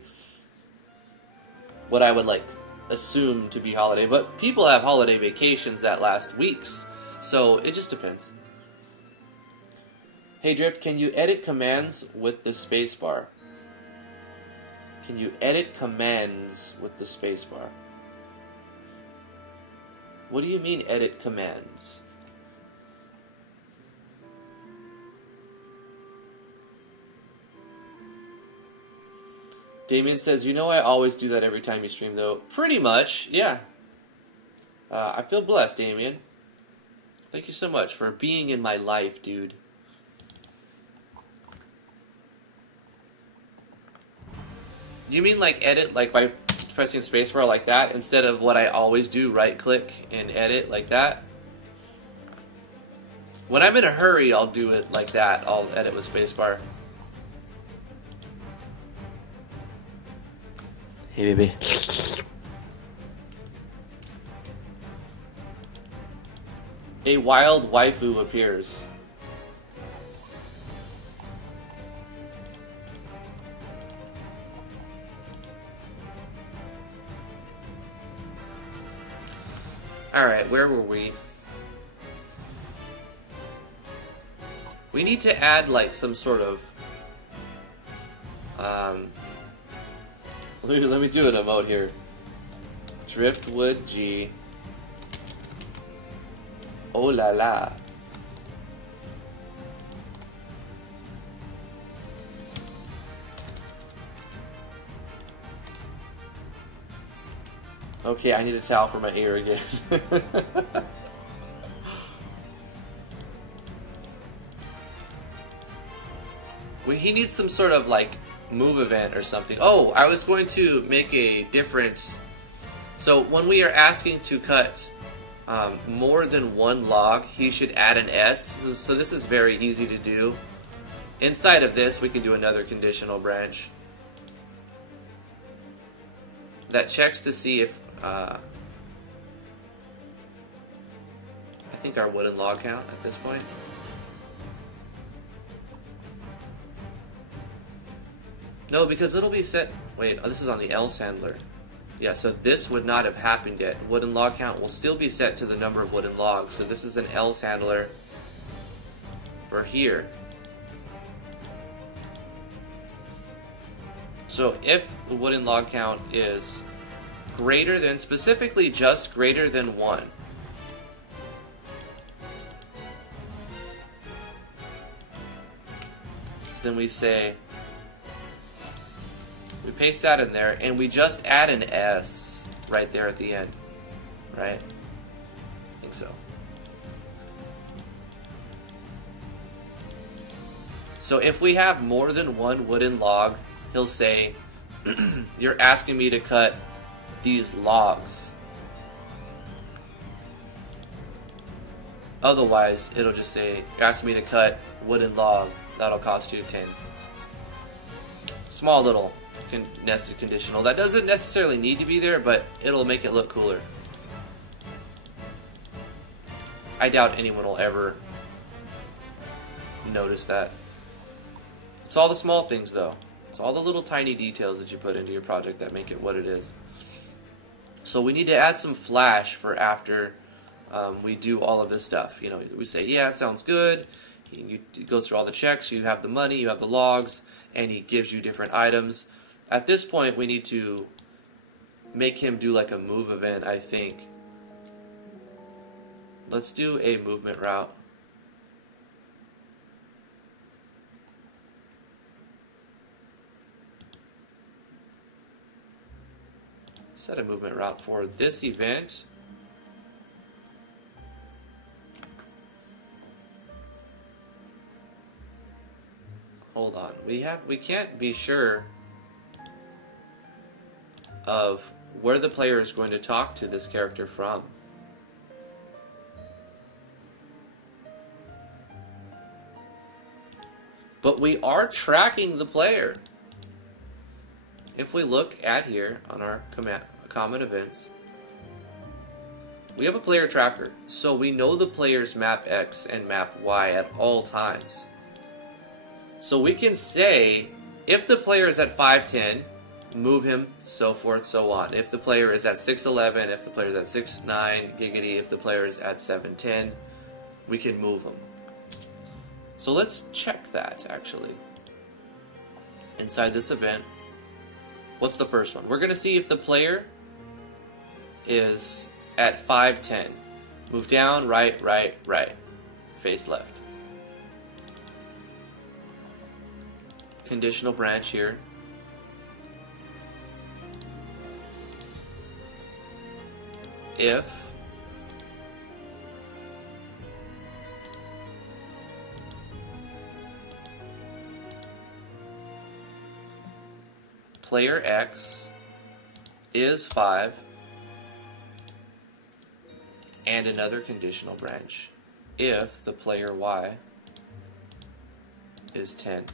What I would like assume to be holiday, but people have holiday vacations that last weeks, so it just depends. Hey Drift, can you edit commands with the spacebar? Can you edit commands with the spacebar? What do you mean edit commands? Damian says, you know I always do that every time you stream, though. Pretty much, yeah. I feel blessed, Damian. Thank you so much for being in my life, dude. You mean like edit, like by pressing spacebar like that, instead of what I always do, right-click and edit like that? When I'm in a hurry, I'll do it like that. I'll edit with spacebar. Hey, baby. A wild waifu appears. Alright, where were we? We need to add like some sort of let me do an emote here. Driftwood G. Oh la la. Okay, I need a towel for my ear again. He needs some sort of like move event or something. Oh, I was going to make a difference. So when we are asking to cut more than one log, he should add an S. So this is very easy to do. Inside of this, we can do another conditional branch that checks to see if I think our wooden log count at this point. No, because it'll be set. Wait, oh, this is on the else handler. Yeah, so this would not have happened yet. Wooden log count will still be set to the number of wooden logs because this is an else handler for here. So if the wooden log count is greater than, specifically just greater than 1, then we say, we paste that in there, and we just add an S right there at the end, right? I think so. So if we have more than one wooden log, he'll say, you're asking me to cut these logs. Otherwise, it'll just say, you're asking me to cut wooden log, that'll cost you 10. Small little nested conditional. That doesn't necessarily need to be there, but it'll make it look cooler. I doubt anyone will ever notice that. It's all the small things though. It's all the little tiny details that you put into your project that make it what it is. So we need to add some flash for after we do all of this stuff. You know, we say, yeah, sounds good. He goes through all the checks. You have the money, you have the logs, and he gives you different items. At this point, we need to make him do like a move event, I think. Let's do a movement route. Set a movement route for this event. Hold on. We can't be sure of where the player is going to talk to this character from. But we are tracking the player. If we look at here on our common events, we have a player tracker, so we know the player's map X and map Y at all times. So we can say, if the player is at 5'10", move him, so forth, so on. If the player is at 6'11", if the player is at 6'9", giggity, if the player is at 7'10", we can move him. So let's check that, actually. Inside this event, what's the first one? We're going to see if the player is at 5'10". Move down, right, right, right. Face left. Conditional branch here. If player X is 5, and another conditional branch if the player Y is 10.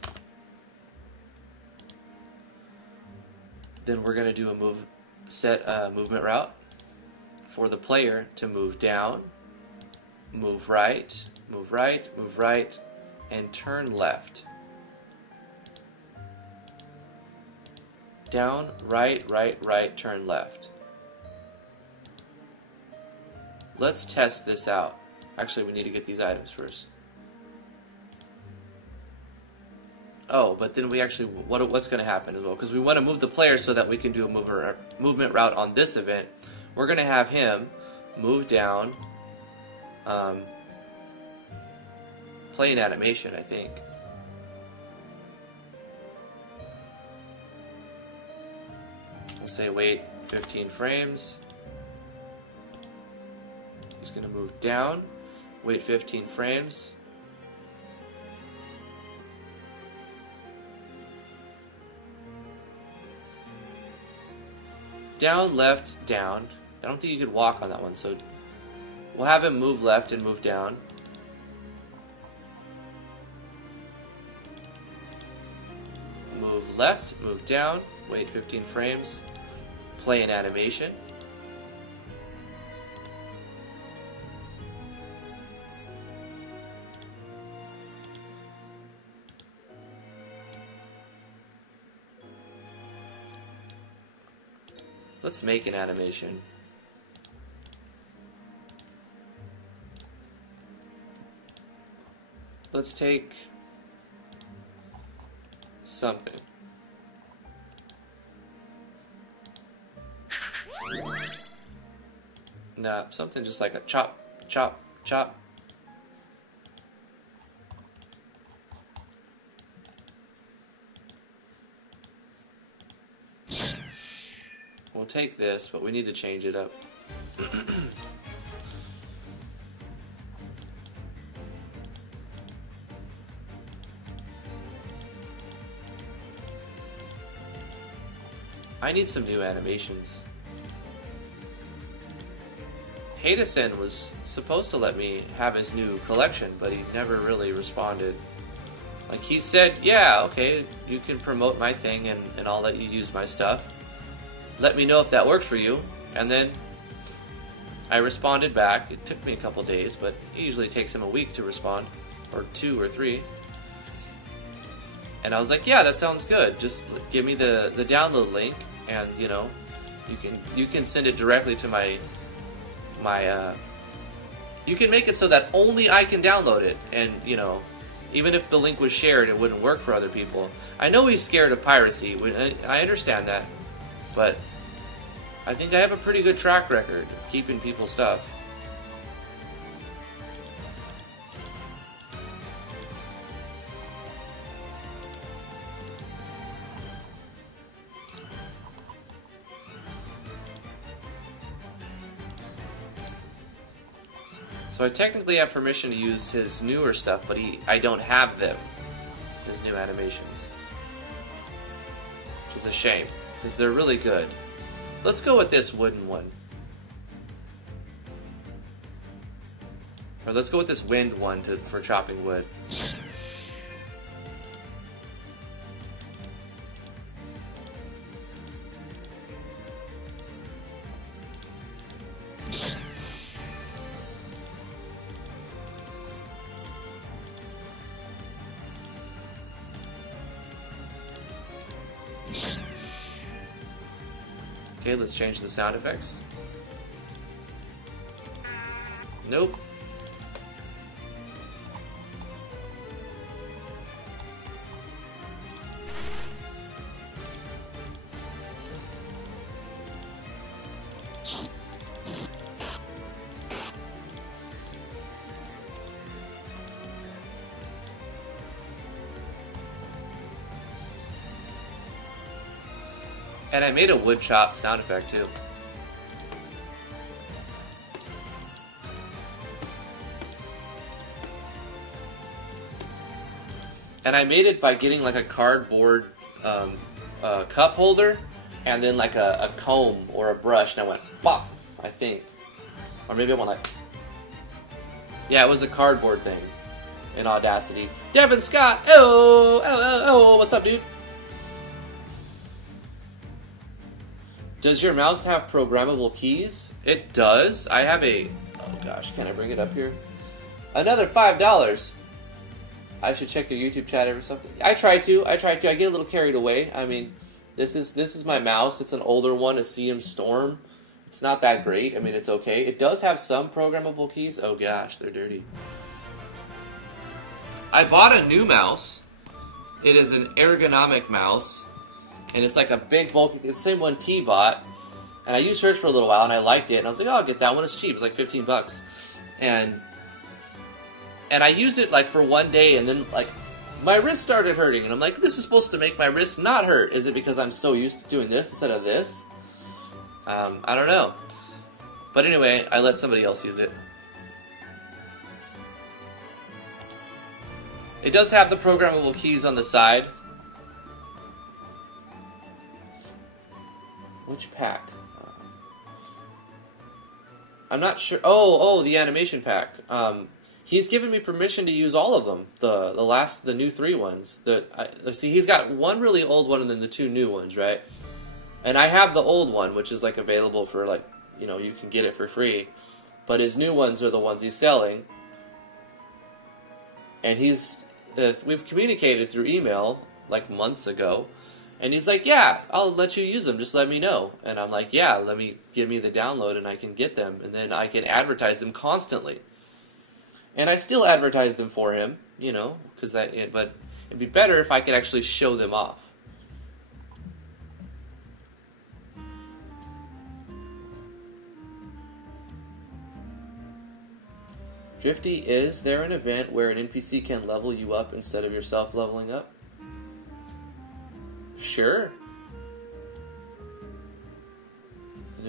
Then we're going to do a movement route for the player to move down, move right, move right, move right, and turn left. Down, right, right, right, turn left. Let's test this out. Actually, we need to get these items first. Oh, but then we actually, what's going to happen as well? Because we want to move the player so that we can do a movement route on this event. We're going to have him move down, play an animation, I think. We'll say wait 15 frames. He's going to move down, wait 15 frames. Down, left, down. I don't think you could walk on that one, so we'll have him move left and move down. Move left, move down, wait 15 frames, play an animation. Let's make an animation. Let's take something. Nah, something just like a chop, chop, chop. We'll take this, but we need to change it up. I need some new animations. Hadesen was supposed to let me have his new collection, but he never really responded. Like, he said, yeah, okay, you can promote my thing and I'll let you use my stuff. Let me know if that works for you. And then I responded back. It took me a couple days, but it usually takes him a week to respond, or 2 or 3. And I was like, yeah, that sounds good. Just give me the download link, and you know, you can send it directly to my you can make it so that only I can download it, and you know, even if the link was shared, it wouldn't work for other people. I know he's scared of piracy. I understand that, but I think I have a pretty good track record of keeping people's stuff. So I technically have permission to use his newer stuff, but I don't have them, his new animations. Which is a shame, because they're really good. Let's go with this wooden one. Or let's go with this wind one for chopping wood. Okay, let's change the sound effects. Nope. And I made a wood chop sound effect too. And I made it by getting like a cardboard cup holder and then like a comb or a brush, and I went pop, I think. Or maybe I went like... Yeah, it was a cardboard thing in Audacity. Devin Scott! Oh, what's up, dude? Does your mouse have programmable keys? It does. I have a... Oh gosh, can I bring it up here? Another $5. I should check your YouTube chat or something. I try to. I get a little carried away. I mean, this is my mouse. It's an older one, a CM Storm. It's not that great. I mean, it's okay. It does have some programmable keys. Oh gosh, they're dirty. I bought a new mouse. It is an ergonomic mouse. And it's like a big, bulky, it's the same one T bought. And I used hers for a little while, and I liked it. And I was like, oh, I'll get that one. It's cheap. It's like 15 bucks. And I used it like for one day, and then like my wrist started hurting. And I'm like, this is supposed to make my wrist not hurt. Is it because I'm so used to doing this instead of this? I don't know. But anyway, I let somebody else use it. It does have the programmable keys on the side. Which pack? I'm not sure. Oh, the animation pack. He's given me permission to use all of them. The new 3 ones. See, he's got one really old one and then the 2 new ones, right? And I have the old one, which is like available for like, you know, you can get it for free. But his new ones are the ones he's selling. And we've communicated through email like months ago. And he's like, yeah, I'll let you use them. Just let me know. And I'm like, yeah, give me the download and I can get them. And then I can advertise them constantly. And I still advertise them for him, you know, but it'd be better if I could actually show them off. Drifty, is there an event where an NPC can level you up instead of yourself leveling up? Sure.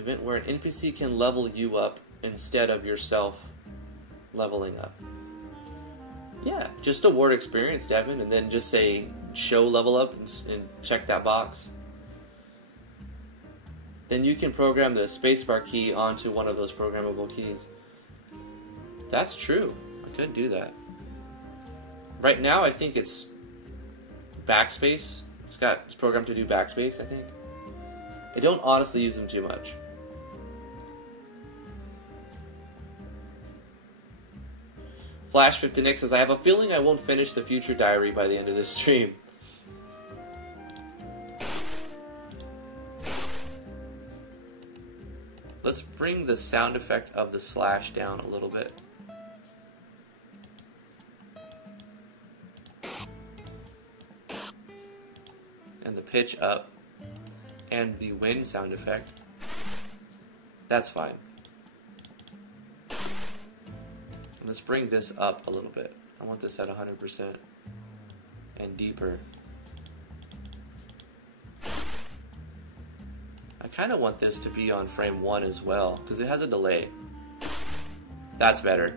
event where an NPC can level you up instead of yourself leveling up. Yeah, just award experience, Devin, and then just say show level up and check that box. Then you can program the spacebar key onto one of those programmable keys. That's true. I could do that. Right now, I think it's backspace. It's programmed to do backspace, I think. I don't honestly use them too much. Flash 50 Nick says, I have a feeling I won't finish the future diary by the end of this stream. Let's bring the sound effect of the slash down a little bit. And the pitch up. And the wind sound effect. That's fine. Let's bring this up a little bit. I want this at 100% and deeper. I kind of want this to be on frame 1 as well, because it has a delay. That's better.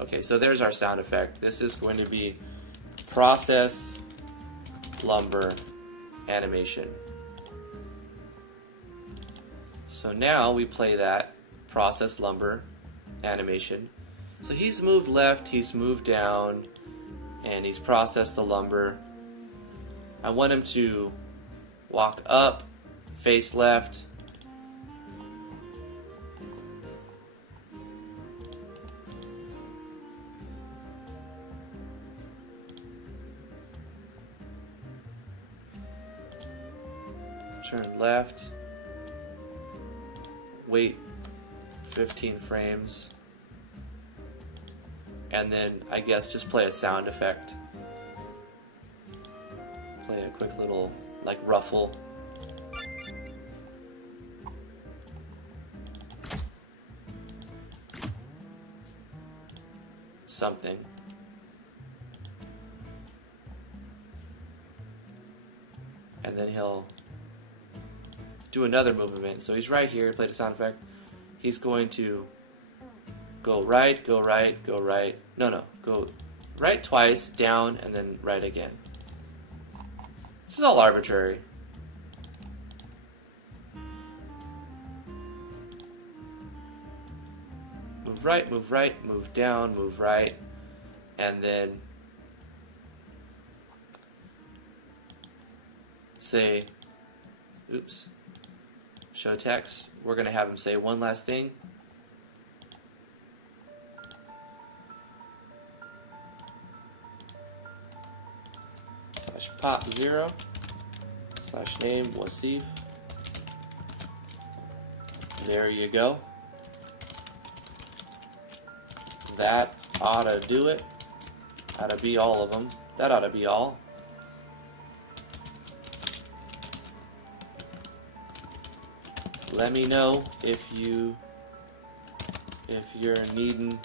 Okay, so there's our sound effect. This is going to be process, lumber, animation. So now we play that process, lumber, animation. So he's moved left, he's moved down, and he's processed the lumber. I want him to walk up, face left, turn left, wait 15 frames, and then I guess just play a sound effect. Play a quick little like ruffle. Something. And then he'll do another movement. So he's right here, play the sound effect. He's going to go right, go right, go right. No, go right twice, down, and then right again. This is all arbitrary. Move right, move down, move right, and then say, oops, show text. We're going to have him say one last thing. Pop 0 / name Wasif. There you go. That ought to do it. Ought to be all of them. That ought to be all. Let me know if you're needing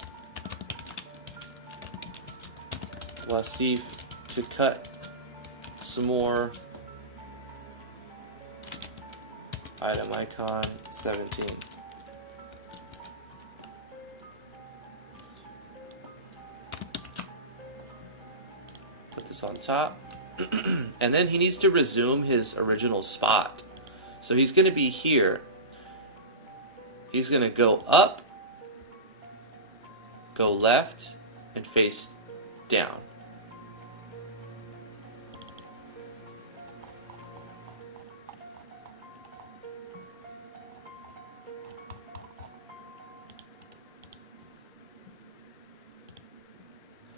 Wasif to cut some more. Item icon 17. Put this on top. And then he needs to resume his original spot. So he's going to be here. He's going to go up, go left, and face down.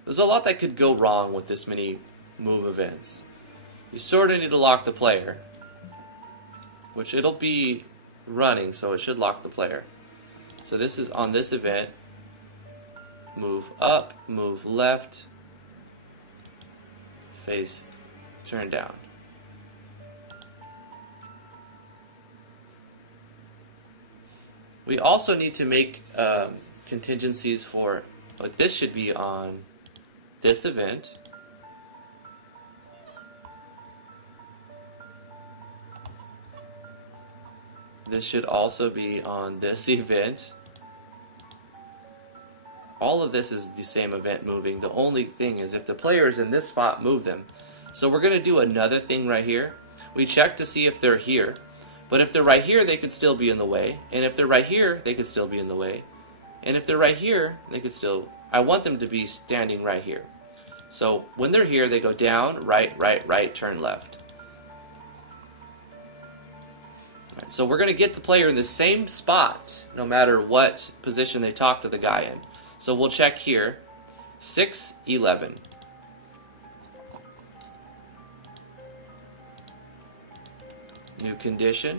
There's a lot that could go wrong with this many move events. You sort of need to lock the player, which it'll be running, so it should lock the player. So this is on this event. Move up, move left, face, turn down. We also need to make contingencies for, but this should be on this event. This should also be on this event. All of this is the same event moving. The only thing is if the player is in this spot, move them. So we're going to do another thing right here. We check to see if they're here. But if they're right here, they could still be in the way. And if they're right here, they could still be in the way. And if they're right here, they could still... I want them to be standing right here. So when they're here, they go down, right, right, right, turn left. Right, so we're going to get the player in the same spot, no matter what position they talk to the guy in. So we'll check here, 6, 11. New condition.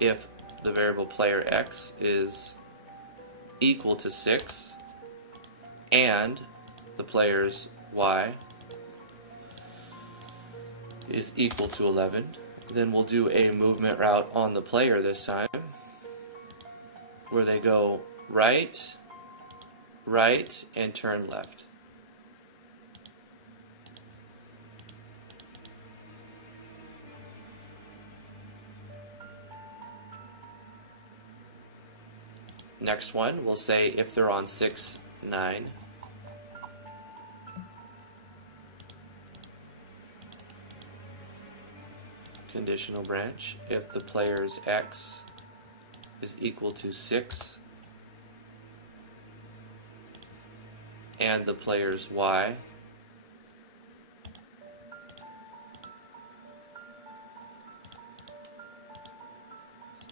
If the variable player x is equal to 6 and the player's y is equal to 11, then we'll do a movement route on the player this time where they go right, right, and turn left. Next one, we'll say if they're on 6, 9. Conditional branch, if the player's x is equal to 6 and the player's y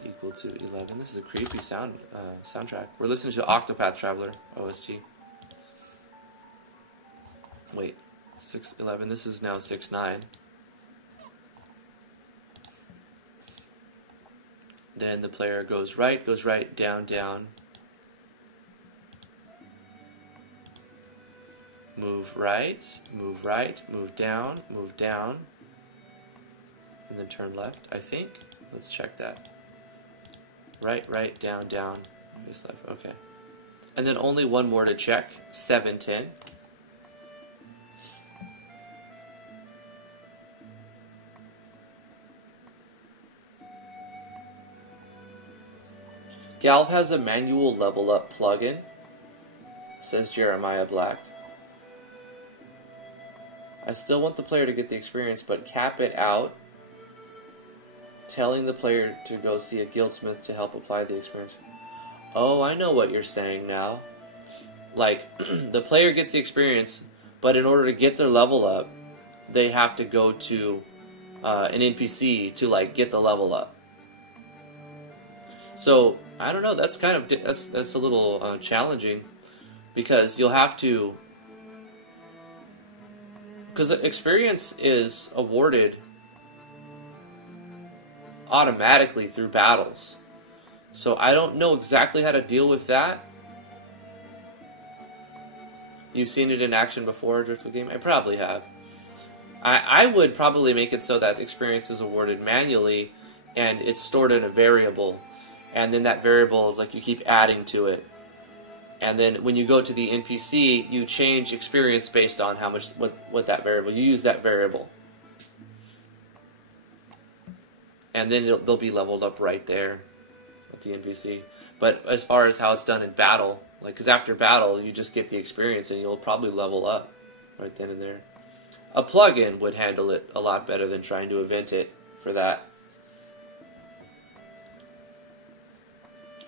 equal to 11. This is a creepy soundtrack. We're listening to Octopath Traveler OST. Wait, 6:11. This is now 6:9. Then the player goes right, down, down. Move right, move down, and then turn left, I think. Let's check that. Right, right, down, down, face left, okay. And then only one more to check, 7, 10. Galv has a manual level up plugin, says Jeremiah Black. I still want the player to get the experience, but cap it out, telling the player to go see a guildsmith to help apply the experience. Oh, I know what you're saying now. Like, the player gets the experience, but in order to get their level up, they have to go to an NPC to, like, get the level up. So, I don't know, that's kind of, that's a little challenging, because you'll have to, because the experience is awarded automatically through battles. So I don't know exactly how to deal with that. You've seen it in action before, Driftwood Game? I probably have. I would probably make it so that experience is awarded manually and it's stored in a variable. And then that variable is like you keep adding to it. And then when you go to the NPC, you change experience based on how much, what that variable, you use that variable. And then they'll be leveled up right there with the NPC. But as far as how it's done in battle, like, because after battle, you just get the experience and you'll probably level up right then and there. A plugin would handle it a lot better than trying to event it for that.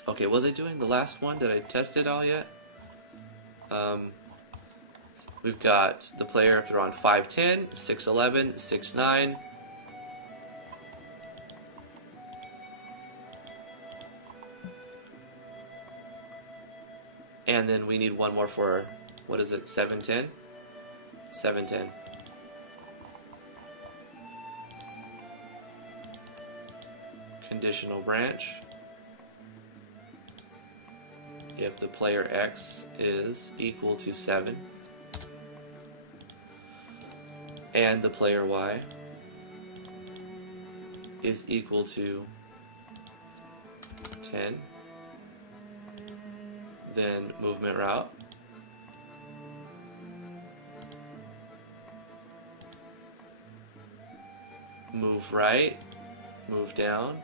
Okay, was I doing the last one? Did I test it all yet? We've got the player if they're on 5'10", 6'11", 6'9". And then we need one more for, what is it, 7'10"? 7'10". Conditional branch. If the player X is equal to 7 and the player Y is equal to 10, then movement route. Move right, Move down.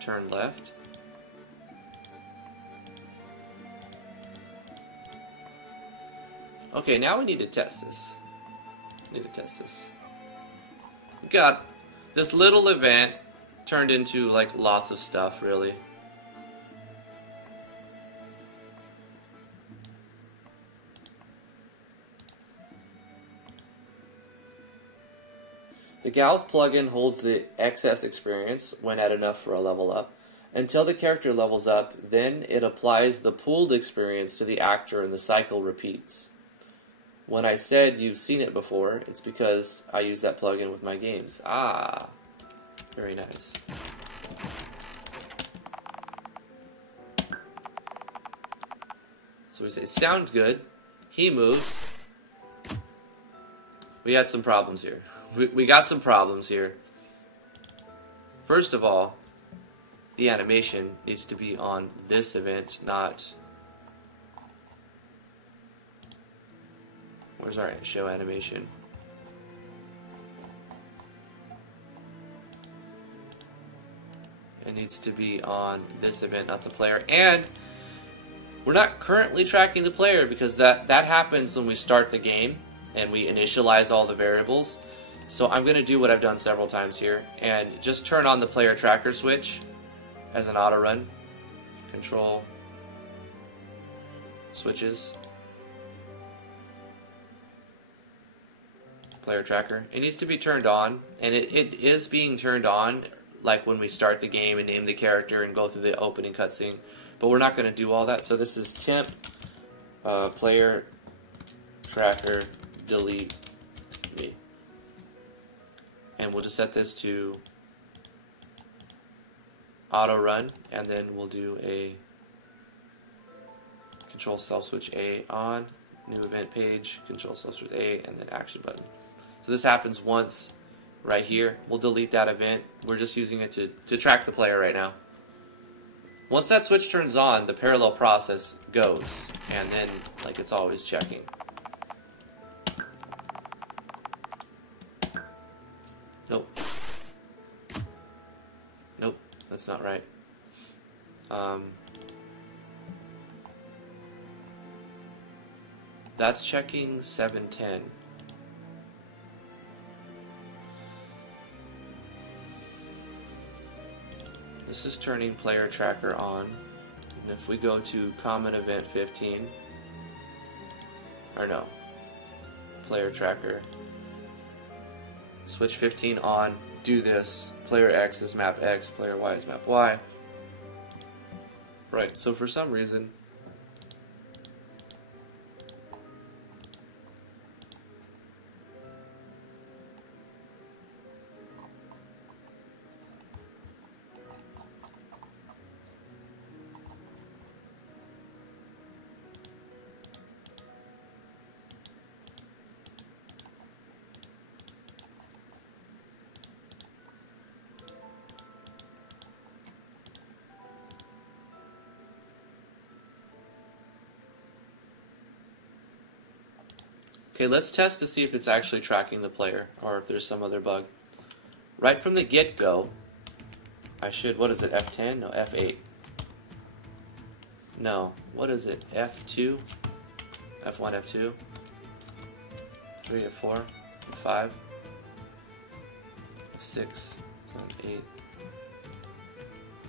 Turn left. Okay, now we need to test this. We got this little event turned into like lots of stuff, really. The Galv plugin holds the excess experience when at enough for a level up. Until the character levels up, then it applies the pooled experience to the actor and the cycle repeats. When I said you've seen it before, it's because I use that plugin with my games. Ah, very nice. So we say, sound good. He moves. We had some problems here. We got some problems here. First of all, the animation needs to be on this event, not... Where's our show animation? It needs to be on this event, not the player. And we're not currently tracking the player because that happens when we start the game and we initialize all the variables. So I'm going to do what I've done several times here and just turn on the player tracker switch as an auto run. Control switches. Player tracker. It needs to be turned on, and it is being turned on like when we start the game and name the character and go through the opening cutscene. But we're not going to do all that. So this is temp player tracker delete me. And we'll just set this to auto run, and then we'll do a control self switch A on, new event page, control self switch A, and then action button. So this happens once right here. We'll delete that event. We're just using it to track the player right now. Once that switch turns on, the parallel process goes, and then like it's always checking. Nope. Nope, that's not right. That's checking 710. This is turning player tracker on. And if we go to common event 15, or no, player tracker, switch 15 on, do this, player X is map X, player Y is map Y. Right, so for some reason, okay, let's test to see if it's actually tracking the player or if there's some other bug. Right from the get-go, I should, what is it, F10? No, F8. No, what is it, F2? F1, F2? 3, F4, F5, F6, 7, 8,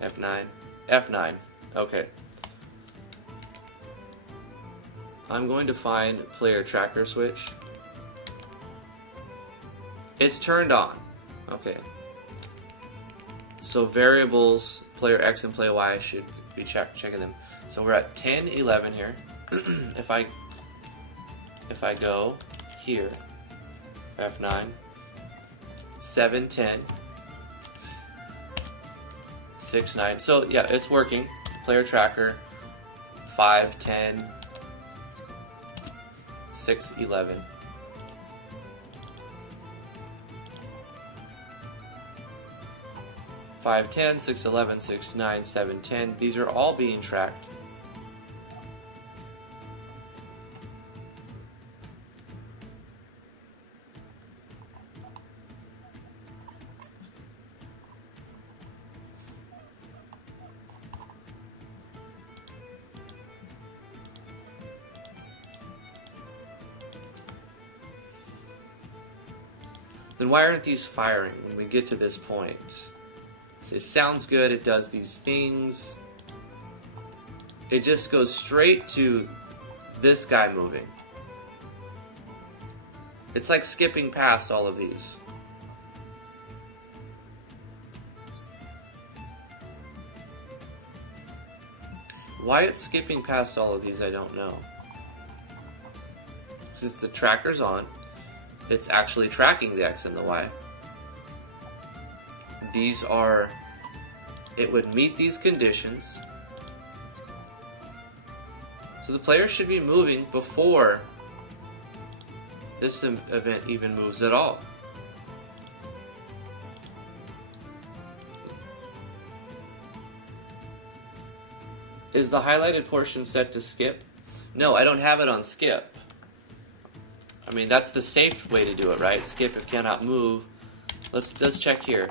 F9, F9, okay. I'm going to find player tracker switch. It's turned on. Okay. So variables, player X and player Y, I should be checking them. So we're at 10, 11 here. If I go here, F9, 7, 10, 6, 9. So yeah, it's working. Player tracker, 5, 10, 6, 11. Five, 10, 6, 11, 6, 9, 7, 10. These are all being tracked. then why aren't these firing when we get to this point? So it sounds good, it does these things. It just goes straight to this guy moving. It's like skipping past all of these. Why it's skipping past all of these, I don't know. Because the tracker's on. It's actually tracking the X and the Y. These are... It would meet these conditions. So the player should be moving before this event even moves at all. Is the highlighted portion set to skip? No, I don't have it on skip. I mean, that's the safe way to do it, right? Skip if cannot move. Let's check here.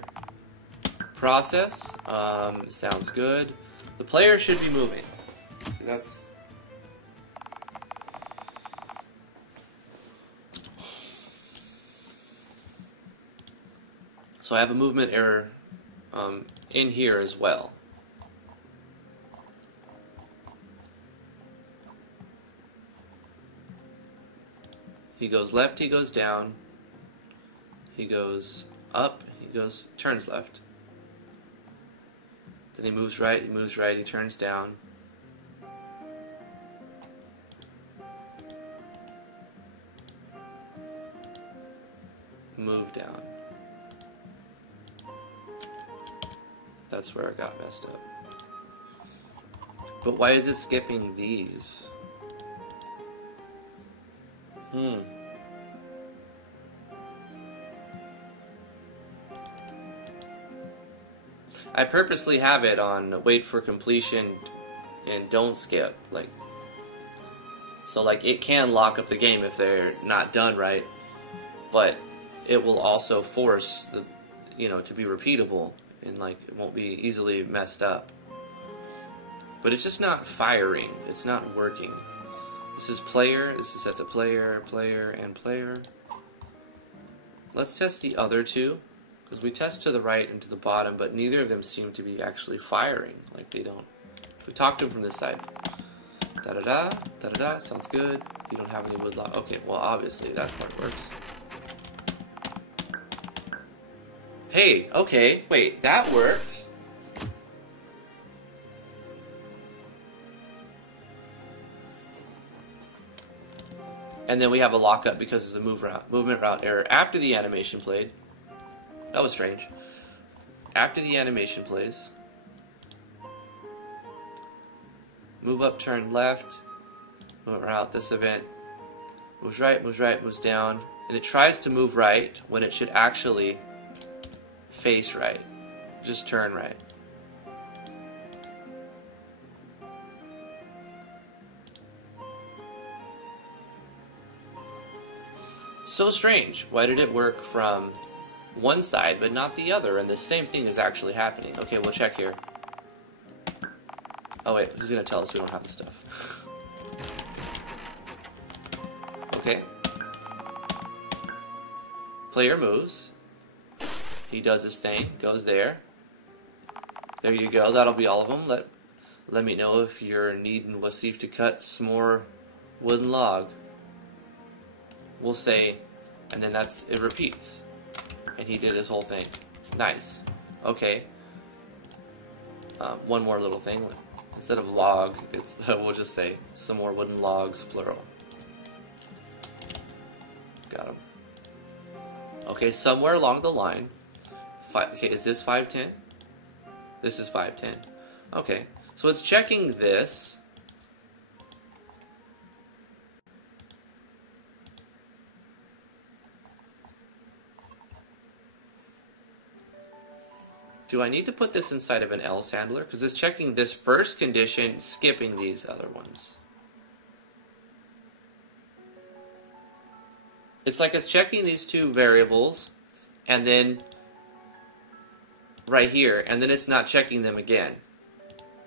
Process, sounds good. The player should be moving. See, that's... So I have a movement error in here as well. He goes left, he goes down, he goes up, he goes, turns left. Then he moves right, he turns down. Move down. That's where it got messed up. But why is it skipping these? I purposely have it on wait for completion and don't skip, so it can lock up the game if they're not done right, but it will also force the to be repeatable and it won't be easily messed up. But it's just not firing. It's not working. This is player, this is set to player, player, and player. Let's test the other two, because we test to the right and to the bottom, but neither of them seem to be actually firing. They don't. If we talk to them from this side, da-da-da, da-da-da, sounds good. You don't have any wood lock. Okay, well, obviously that part works. Hey, okay, wait, that worked. And then we have a lockup because it's a movement route error after the animation played. That was strange. After the animation plays, move up, turn left, movement route, this event, moves right, moves down, and it tries to move right when it should actually face right. Just turn right. So strange. Why did it work from one side but not the other? And the same thing is actually happening. Okay, we'll check here. Oh wait, who's gonna tell us we don't have the stuff? Okay. Player moves. He does his thing, goes there. There you go, that'll be all of them. Let me know if you're needing Wasif to cut some more wooden log. We'll say, and then it repeats. And he did his whole thing. Nice. Okay. One more little thing. Instead of log, we'll just say some more wooden logs, plural. Got him. Okay, somewhere along the line. Okay, is this 510? This is 510. Okay, so it's checking this. Do I need to put this inside of an else handler? Because it's checking this first condition, skipping these other ones. It's like it's checking these two variables, and then right here, and then it's not checking them again.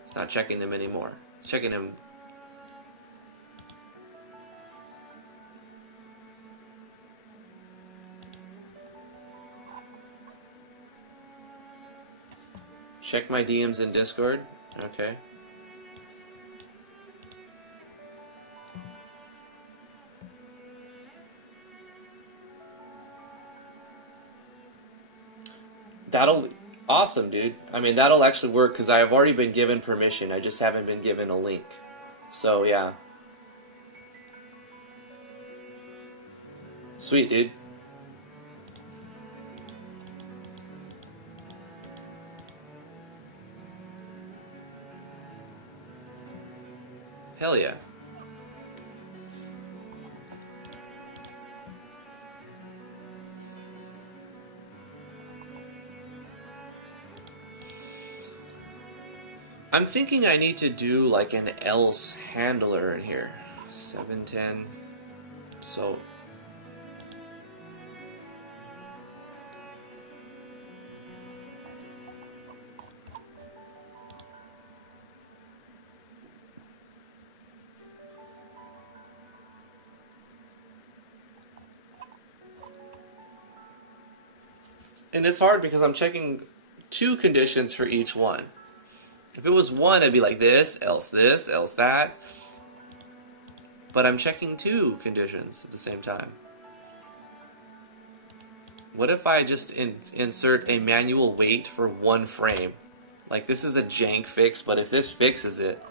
It's not checking them anymore. It's checking them. Check my DMs in Discord. Okay. That'll... Awesome, dude. I mean, that'll actually work because I have already been given permission. I just haven't been given a link. So, yeah. Sweet, dude. Hell yeah. I'm thinking I need to do like an else handler in here. 710. So and it's hard because I'm checking 2 conditions for each one. If it was 1, it'd be like this, else that. But I'm checking 2 conditions at the same time. What if I just insert a manual wait for 1 frame? Like, this is a jank fix, but if this fixes it,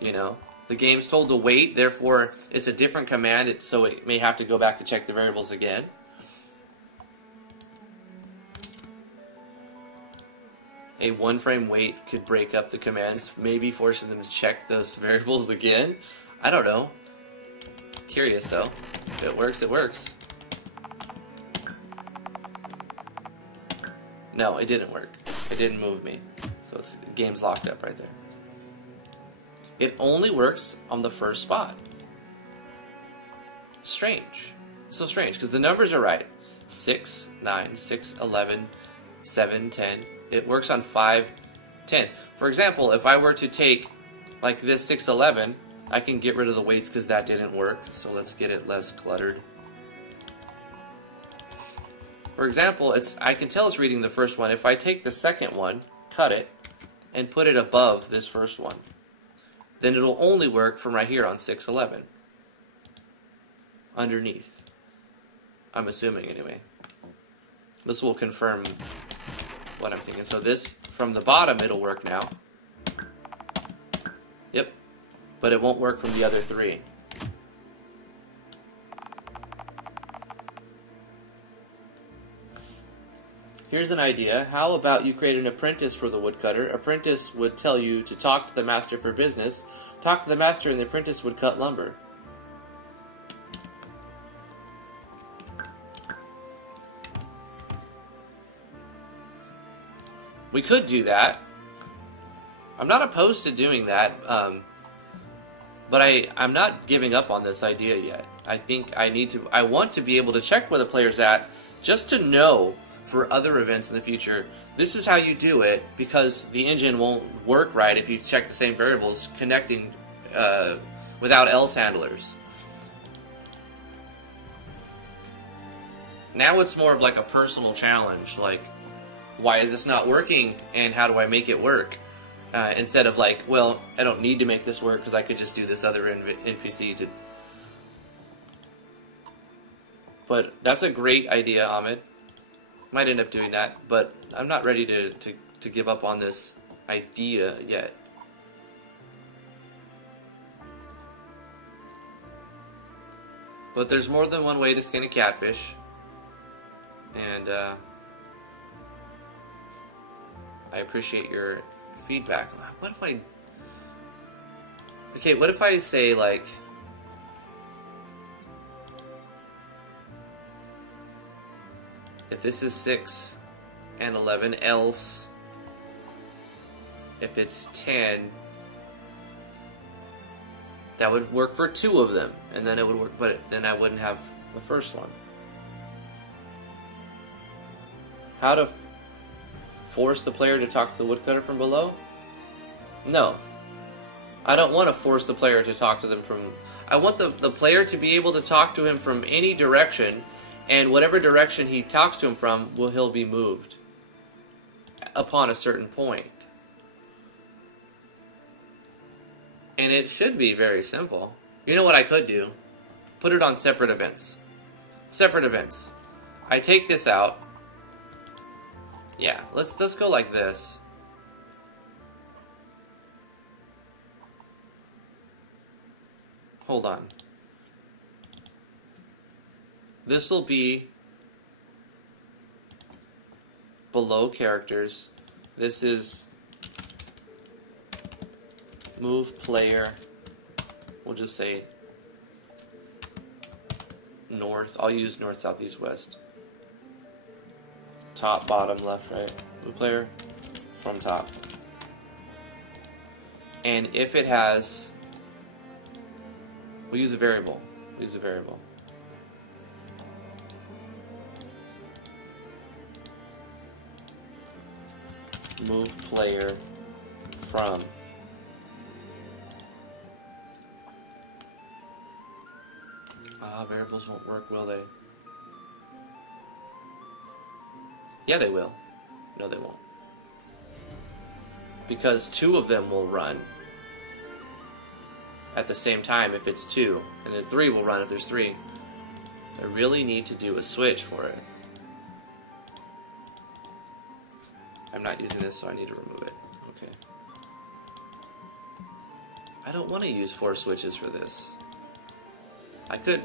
you know, the game's told to wait, therefore it's a different command, so it may have to go back to check the variables again. A 1 frame wait could break up the commands, maybe forcing them to check those variables again. I don't know. Curious though. If it works, it works. No, it didn't work. It didn't move me. So the game's locked up right there. It only works on the first spot. Strange. So strange, because the numbers are right. 6, 9, 6, 11, 7, 10. It works on 5, 10. For example, if I were to take like this 6, 11, I can get rid of the weights because that didn't work. So let's get it less cluttered. For example, I can tell it's reading the first one. If I take the second one, cut it, and put it above this first one, then it'll only work from right here on 6, 11. Underneath. I'm assuming anyway. This will confirm what I'm thinking. So this, from the bottom, it'll work now. Yep. But it won't work from the other 3. Here's an idea. How about you create an apprentice for the woodcutter? Apprentice would tell you to talk to the master for business. Talk to the master and the apprentice would cut lumber. We could do that. I'm not opposed to doing that, but I'm not giving up on this idea yet. I think I want to be able to check where the player's at, just to know for other events in the future, this is how you do it, because the engine won't work right if you check the same variables connecting without else handlers. Now it's more of like a personal challenge, like, why is this not working, and how do I make it work? Instead of like, well, I don't need to make this work because I could just do this other NPC to... But that's a great idea, Ahmed. Might end up doing that, but I'm not ready to give up on this idea yet. But there's more than one way to skin a catfish. And, I appreciate your feedback. What if I... Okay, what if I say, like... If this is 6 and 11, else... If it's 10... That would work for 2 of them. And then it would work... But then I wouldn't have the first one. How to... force the player to talk to the woodcutter from below? No. I don't want to force the player to talk to them from... I want the player to be able to talk to him from any direction And whatever direction he talks to him from, he'll be moved upon a certain point. And it should be very simple. You know what I could do? Put it on separate events. Separate events. I take this out. Yeah, let's go like this. Hold on. This will be below characters. This is move player. We'll just say north. I'll use north, south, east, west. Top, bottom, left, right. Move player from top. And if it has, we'll use a variable. We'll use a variable. Move player from. Variables won't work, will they? Yeah, they will. No, they won't. Because two of them will run at the same time if it's two, and then three will run if there's three. I really need to do a switch for it. I'm not using this, so I need to remove it. Okay. I don't want to use 4 switches for this. I could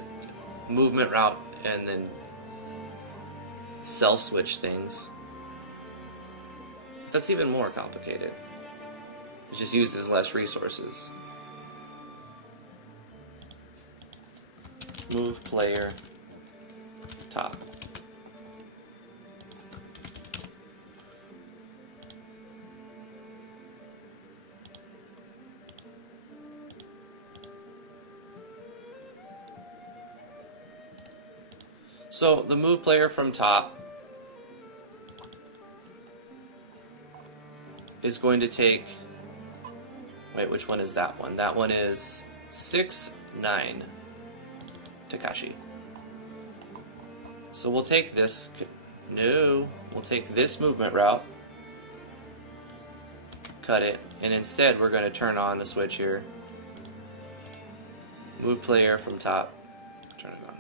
movement route and then self-switch things. That's even more complicated. It just uses less resources. Move player top. So the move player from top is going to take, wait, which one is that one? That one is 6, 9, Takashi. So we'll take this, we'll take this movement route, cut it, and instead we're going to turn on the switch here. Move player from top, turn it on.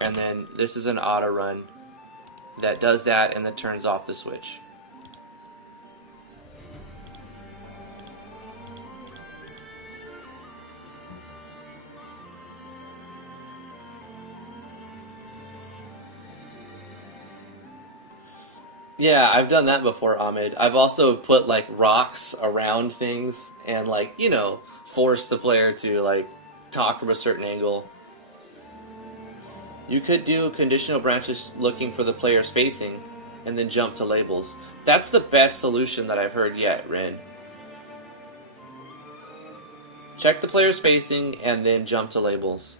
And then this is an auto run that does that and then turns off the switch. Yeah, I've done that before, Ahmed. I've also put like rocks around things and like, you know, force the player to like talk from a certain angle. You could do conditional branches looking for the player's facing and then jump to labels. That's the best solution that I've heard yet, Ren. Check the player's facing and then jump to labels.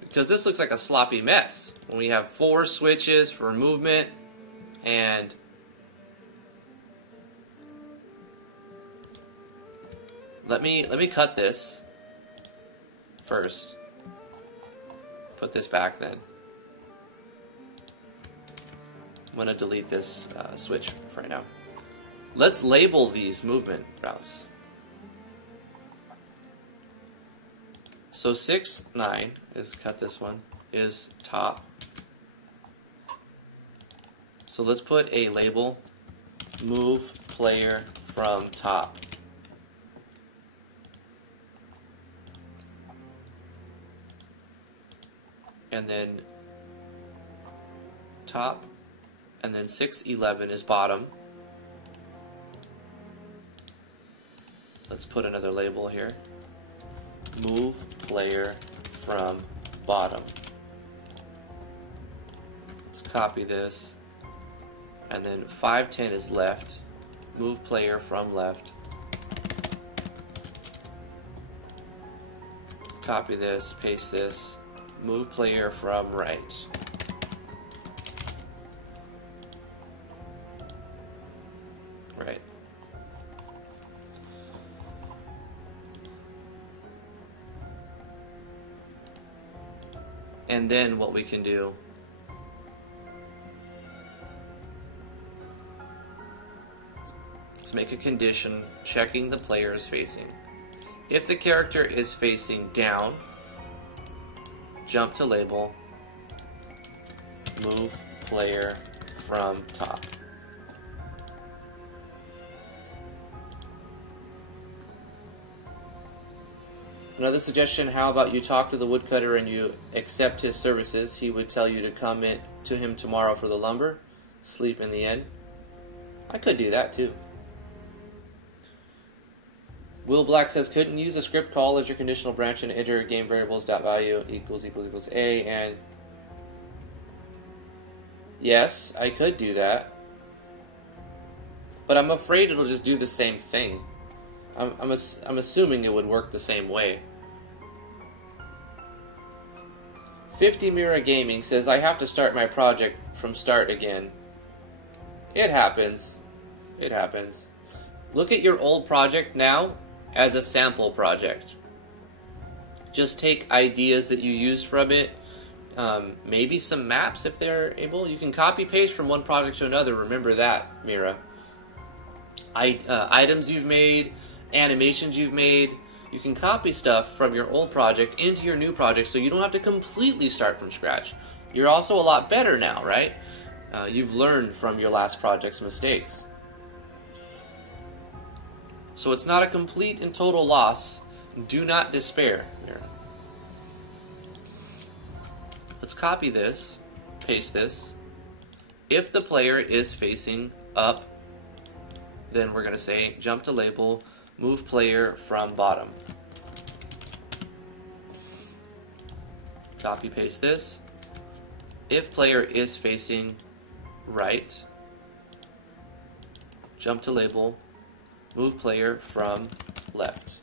Because this looks like a sloppy mess when we have 4 switches for movement and let me cut this first. Put this back then. I'm going to delete this switch for right now. Let's label these movement routes. So 6, 9 is, cut this one, is top. So let's put a label, move player from top. And then top, and then 6, 11 is bottom. Let's put another label here. Move player from bottom. Let's copy this. And then 5, 10 is left. Move player from left. Copy this, paste this. Move player from right. Right. And then what we can do is make a condition checking the player is facing. If the character is facing down, jump to label, move player from top. Another suggestion, how about you talk to the woodcutter and you accept his services? He would tell you to come in to him tomorrow for the lumber, sleep in the inn. I could do that too. Will Black says, couldn't use a script call as your conditional branch and enter game variables .value equals A, and yes, I could do that. But I'm afraid it'll just do the same thing. I'm assuming it would work the same way. 50 Mira Gaming says, I have to start my project from start again. It happens. It happens. Look at your old project now as a sample project. Just take ideas that you use from it. Maybe some maps if they're able. You can copy paste from one project to another. Remember that, Mira. Items you've made, animations you've made. You can copy stuff from your old project into your new project so you don't have to completely start from scratch. You're also a lot better now, right? You've learned from your last project's mistakes. So it's not a complete and total loss. Do not despair. Here. Let's copy this, paste this. If the player is facing up, then we're going to say jump to label, move player from bottom. Copy paste this. If player is facing right, jump to label, move player from left.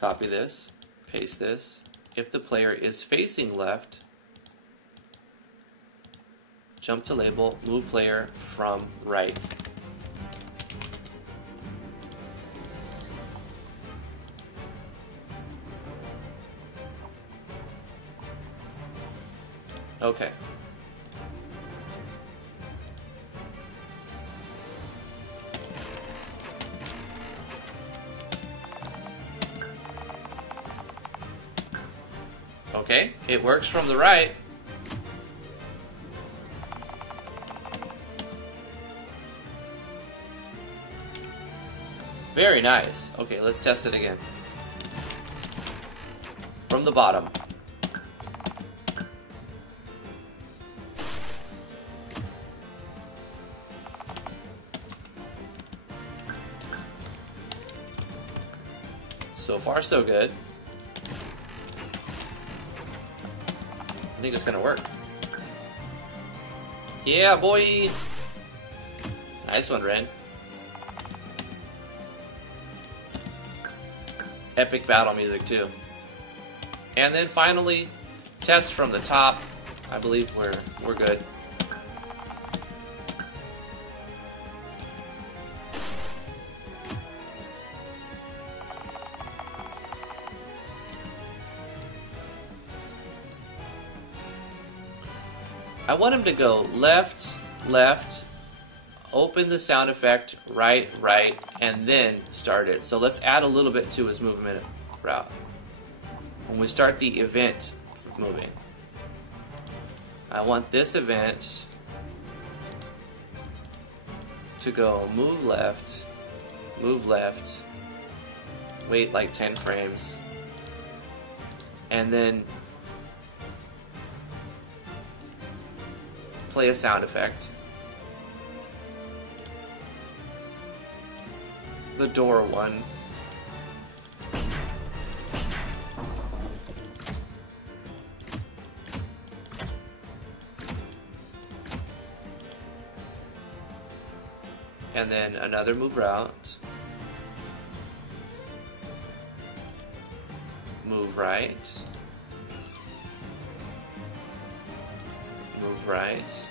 Copy this, paste this. If the player is facing left, jump to label, move player from right. Okay. Okay, it works from the right. Very nice. Okay, let's test it again. From the bottom. So far, so good. I think it's gonna work. Yeah, boy! Nice one, Ren. Epic battle music, too. And then finally, test from the top. I believe we're good. I want him to go left, left, open the sound effect, right, right, and then start it. So let's add a little bit to his movement route. When we start the event moving, I want this event to go move left, wait like 10 frames, and then play a sound effect. The door one. And then another move route. Move right. Move right.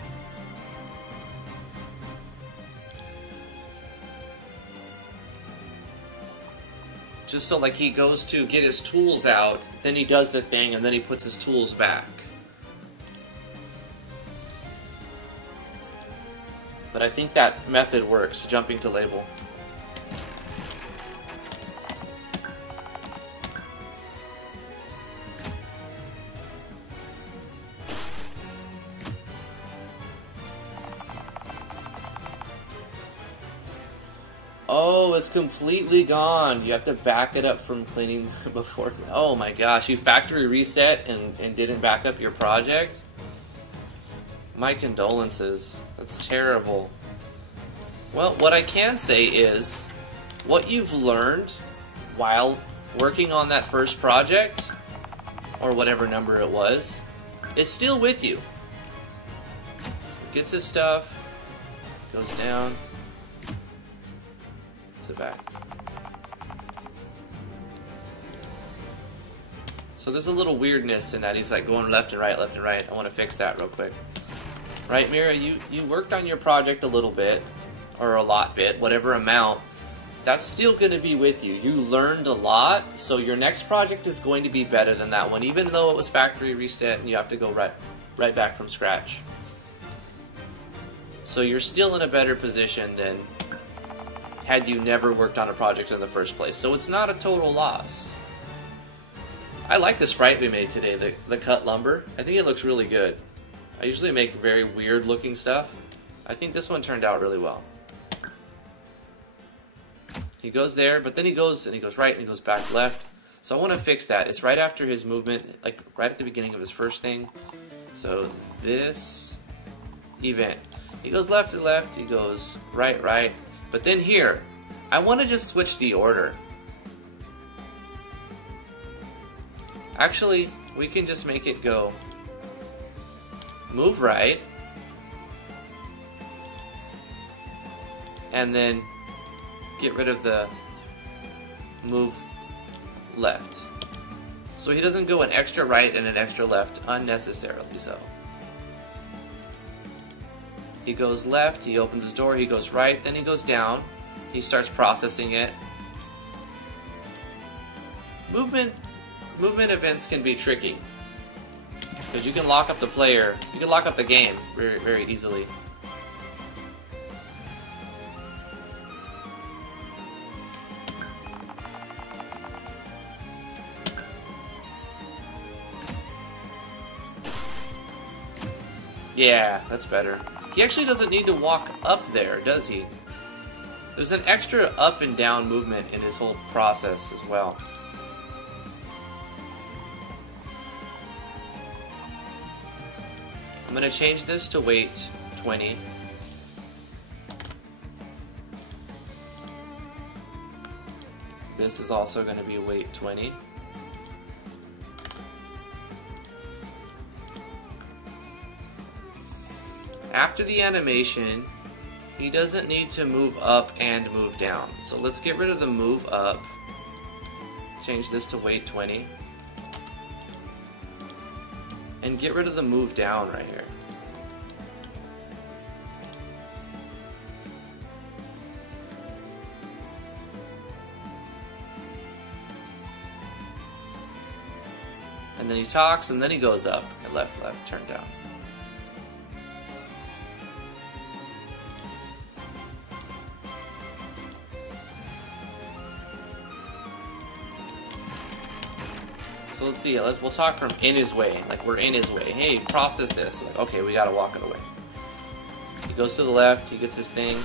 Just so like he goes to get his tools out, then he does the thing, and then he puts his tools back. But I think that method works, jumping to label. Oh, it's completely gone. You have to back it up from cleaning before. Oh my gosh, you factory reset and didn't back up your project? My condolences. That's terrible. Well, what I can say is, what you've learned while working on that first project, or whatever number it was, is still with you. Gets his stuff, goes down, puts it back. So there's a little weirdness in that. He's like going left and right, left and right. I want to fix that real quick. Right, Mira, you worked on your project a little bit, or a lot bit, whatever amount. That's still going to be with you. You learned a lot, so your next project is going to be better than that one, even though it was factory reset and you have to go right back from scratch. So you're still in a better position than had you never worked on a project in the first place. So it's not a total loss. I like the sprite we made today, the cut lumber. I think it looks really good. I usually make very weird looking stuff. I think this one turned out really well. He goes there, but then he goes right and he goes back left. So I want to fix that. It's right after his movement, like right at the beginning of his first thing. So this event. He goes left to left, he goes right, right. But then here, I want to just switch the order. Actually, we can just make it go move right, and then get rid of the move left. So he doesn't go an extra right and an extra left unnecessarily so. He goes left, he opens his door, he goes right, then he goes down, he starts processing it. Movement events can be tricky, because you can lock up the player, you can lock up the game very, very easily. Yeah, that's better. He actually doesn't need to walk up there, does he? There's an extra up and down movement in his whole process as well. I'm going to change this to weight 20. This is also going to be weight 20. After the animation, he doesn't need to move up and move down. So let's get rid of the move up. Change this to weight 20. And get rid of the move down right here. And then he talks, and then he goes up. And left, left, turn down. So let's see, we'll talk from in his way, like we're in his way. Hey, process this. Like, okay, we gotta walk it away. He goes to the left, he gets his thing,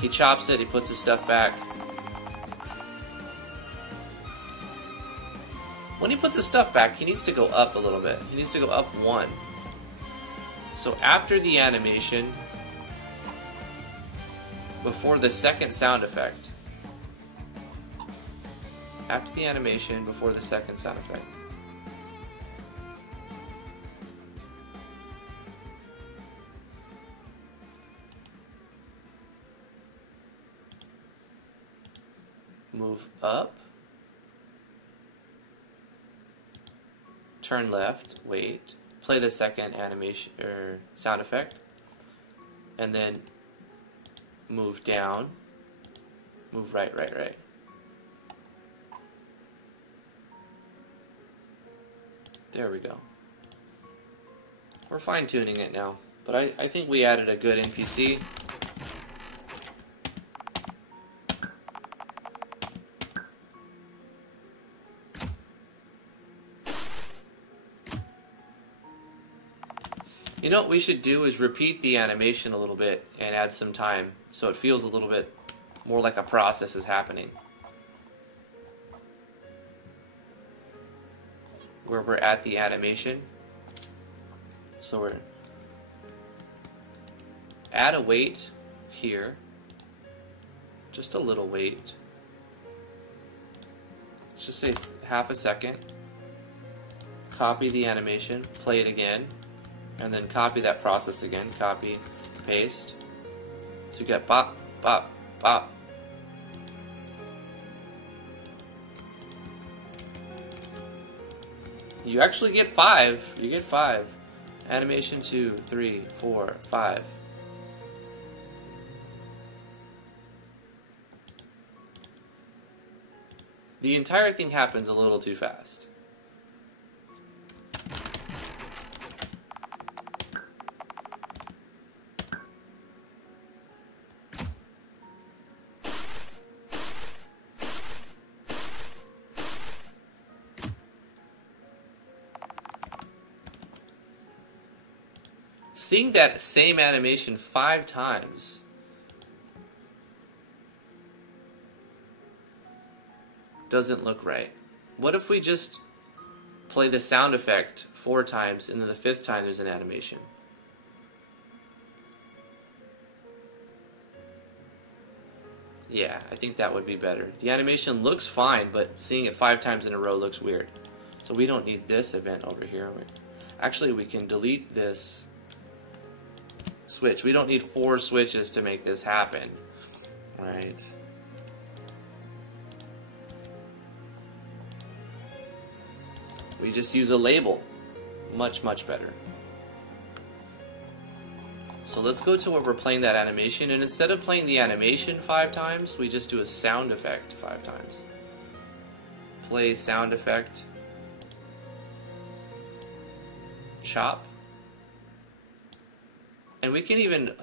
he chops it, he puts his stuff back. When he puts his stuff back, he needs to go up a little bit. He needs to go up 1. So after the animation, before the second sound effect. After the animation, before the second sound effect. Move up. Turn left, wait. Play the second animation or sound effect. And then move down. Move right, right, right. There we go. We're fine-tuning it now. But I think we added a good NPC. You know what we should do is repeat the animation a little bit and add some time so it feels a little bit more like a process is happening. Where we're at the animation. So we're add a wait here. Just a little wait. Let's just say half a second. Copy the animation, play it again. And then copy that process again. Copy, paste. So you get bop, bop, bop. You actually get 5. You get 5. Animation 2, 3, 4, 5. The entire thing happens a little too fast. Seeing that same animation 5 times doesn't look right. What if we just play the sound effect 4 times and then the 5th time there's an animation? Yeah, I think that would be better. The animation looks fine, but seeing it 5 times in a row looks weird. So we don't need this event over here. Actually, we can delete this switch. We don't need 4 switches to make this happen, right? We just use a label. Much, much better. So let's go to where we're playing that animation, and instead of playing the animation 5 times, we just do a sound effect 5 times. Play sound effect. Chop. And we can even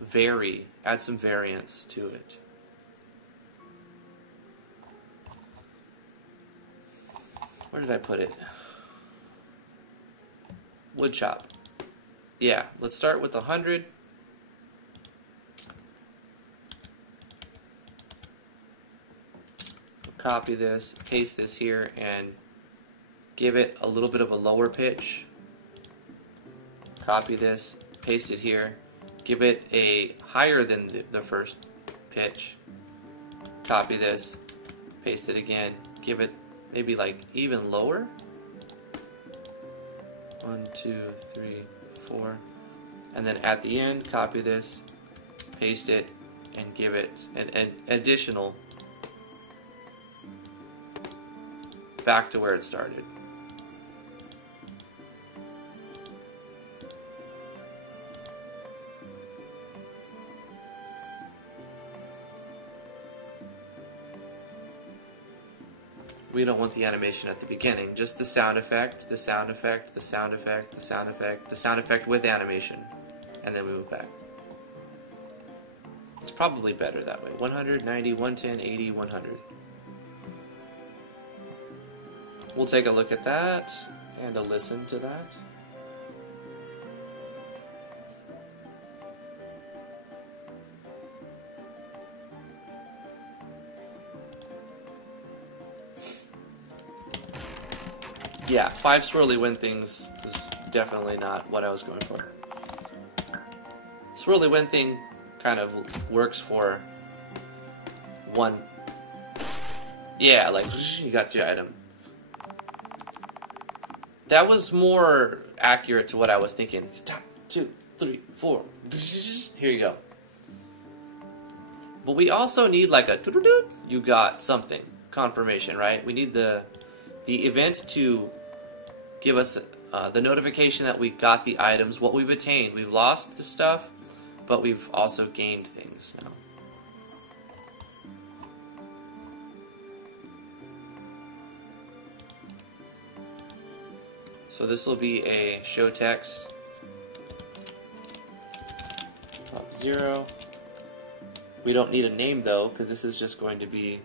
vary, add some variance to it. Where did I put it? Wood chop. Yeah, let's start with 100. Copy this, paste this here, and give it a little bit of a lower pitch. Copy this, paste it here, give it a higher than the first pitch. Copy this, paste it again, give it maybe like even lower. 1, 2, 3, 4. And then at the end, copy this, paste it, and give it an additional back to where it started. We don't want the animation at the beginning, just the sound effect, the sound effect, the sound effect, the sound effect, the sound effect with animation, and then we move back. It's probably better that way. 100, 90, 110, 80, 100. We'll take a look at that and a listen to that. Yeah, 5 swirly wind things is definitely not what I was going for. Swirly wind thing kind of works for 1. Yeah, like, you got your item. That was more accurate to what I was thinking. 2, 3, 4. Here you go. But we also need like a you got something confirmation, right? We need the event to give us the notification that we got the items, what we've attained. We've lost the stuff, but we've also gained things now. So this will be a show text. Top 0. We don't need a name though, because this is just going to be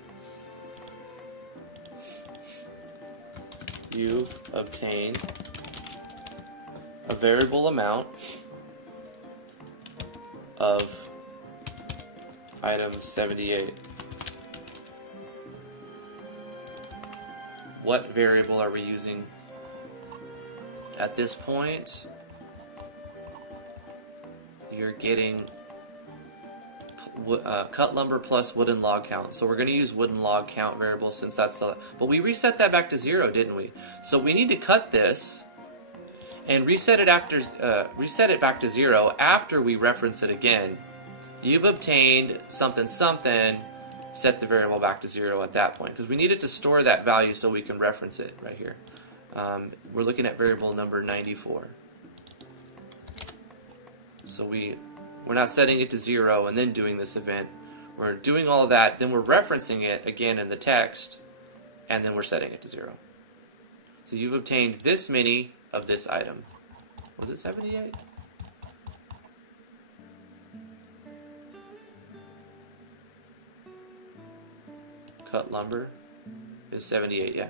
you've obtained a variable amount of item 78. What variable are we using at this point? You're getting cut lumber plus wooden log count. So we're going to use wooden log count variable since that's the... But we reset that back to 0, didn't we? So we need to cut this and reset it back to 0 after we reference it again. You've obtained something something. Set the variable back to 0 at that point because we needed to store that value so we can reference it right here. We're looking at variable number 94. So we're not setting it to 0 and then doing this event. We're doing all of that, then we're referencing it again in the text, and then we're setting it to 0. So you've obtained this many of this item. Was it 78? Cut lumber is 78, yeah.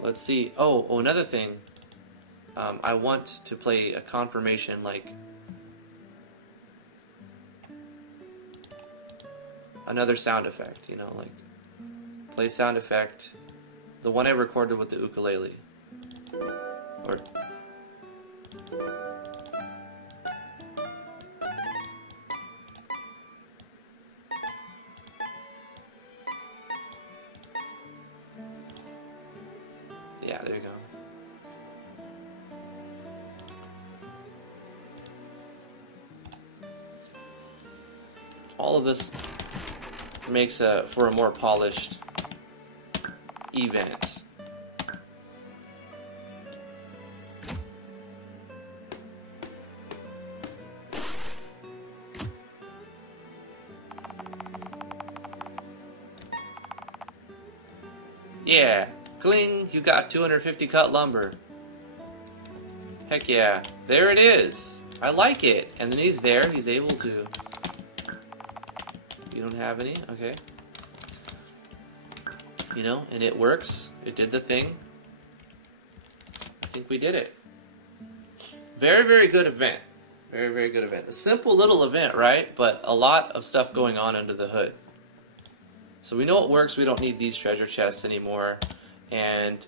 Let's see. Oh, another thing. I want to play a confirmation like another sound effect, you know, like play sound effect, the one I recorded with the ukulele. Or yeah, there you go. All of this makes for a more polished event. Yeah, cling, you got 250 cut lumber. Heck yeah, there it is. I like it. And then he's there, he's able to... You don't have any? Okay. You know, and it works. It did the thing. I think we did it. Very, very good event. Very, very good event. A simple little event, right? But a lot of stuff going on under the hood. So we know it works. We don't need these treasure chests anymore. And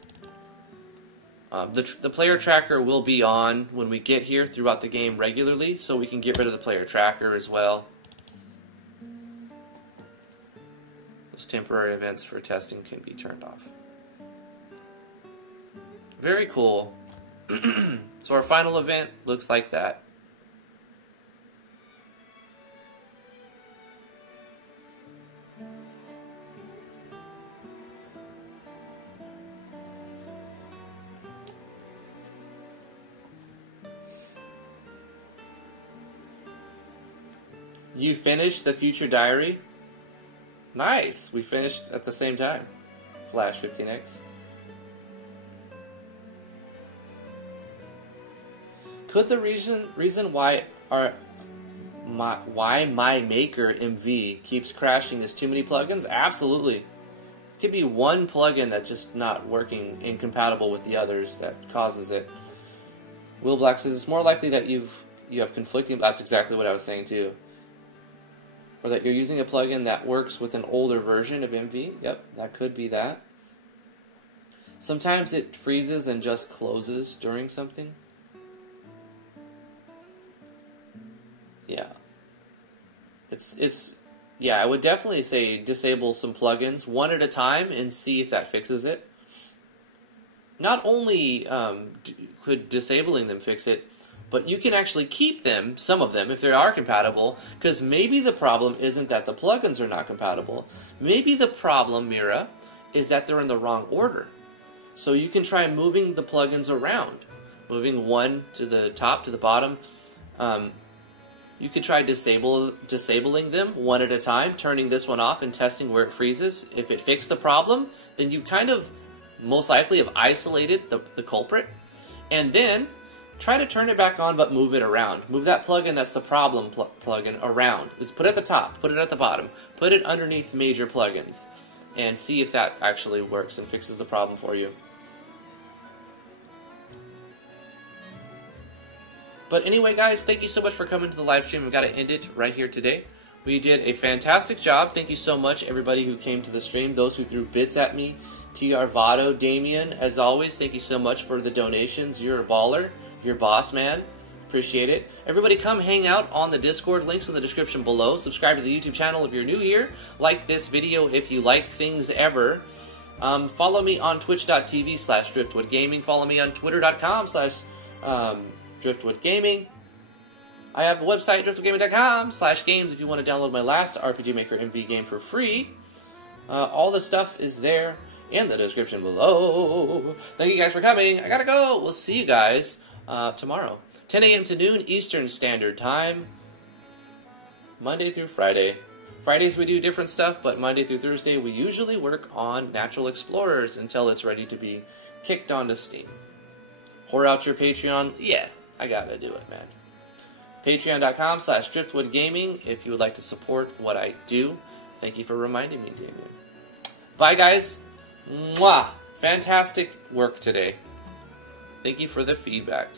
the player tracker will be on when we get here throughout the game regularly. So we can get rid of the player tracker as well. Those temporary events for testing can be turned off. Very cool. So our final event looks like that. You finished the future diary? Nice! We finished at the same time. Flash 15x. Could the reason why my maker MV keeps crashing is too many plugins? Absolutely. It could be one plugin that's just not working, incompatible with the others that causes it. Will Black says it's more likely that you have conflicting. That's exactly what I was saying too. Or that you're using a plugin that works with an older version of MV. Yep, that could be that. Sometimes it freezes and just closes during something. Yeah. Yeah, I would definitely say disable some plugins one at a time and see if that fixes it. Not only could disabling them fix it, but you can actually keep them, some of them, if they are compatible, because maybe the problem isn't that the plugins are not compatible. Maybe the problem, Mira, is that they're in the wrong order. So you can try moving the plugins around. Moving one to the top, to the bottom. You could try disabling them one at a time, turning this one off and testing where it freezes. If it fixed the problem, then you kind of most likely have isolated the culprit, and then try to turn it back on but move it around. Move that plugin that's the problem plugin around. Just put it at the top, put it at the bottom, put it underneath major plugins, and see if that actually works and fixes the problem for you. But anyway, guys, thank you so much for coming to the live stream. I've got to end it right here today. We did a fantastic job. Thank you so much, everybody who came to the stream, those who threw bits at me. TR Vado, Damian, as always, thank you so much for the donations. You're a baller. You're boss, man. Appreciate it. Everybody come hang out on the Discord. Links in the description below. Subscribe to the YouTube channel if you're new here. Like this video if you like things ever. Follow me on twitch.tv/driftwoodgaming. Follow me on twitter.com/driftwoodgaming. I have a website, driftwoodgaming.com/games, if you want to download my last RPG Maker MV game for free. All the stuff is there in the description below. Thank you guys for coming. I gotta go. We'll see you guys tomorrow. 10 a.m. to noon Eastern Standard Time. Monday through Friday. Fridays we do different stuff, but Monday through Thursday we usually work on Natural Explorers until it's ready to be kicked onto Steam. Whore out your Patreon. Yeah, I gotta do it, man. Patreon.com/driftwoodgaming if you would like to support what I do. Thank you for reminding me, Damian. Bye, guys. Mwah! Fantastic work today. Thank you for the feedback.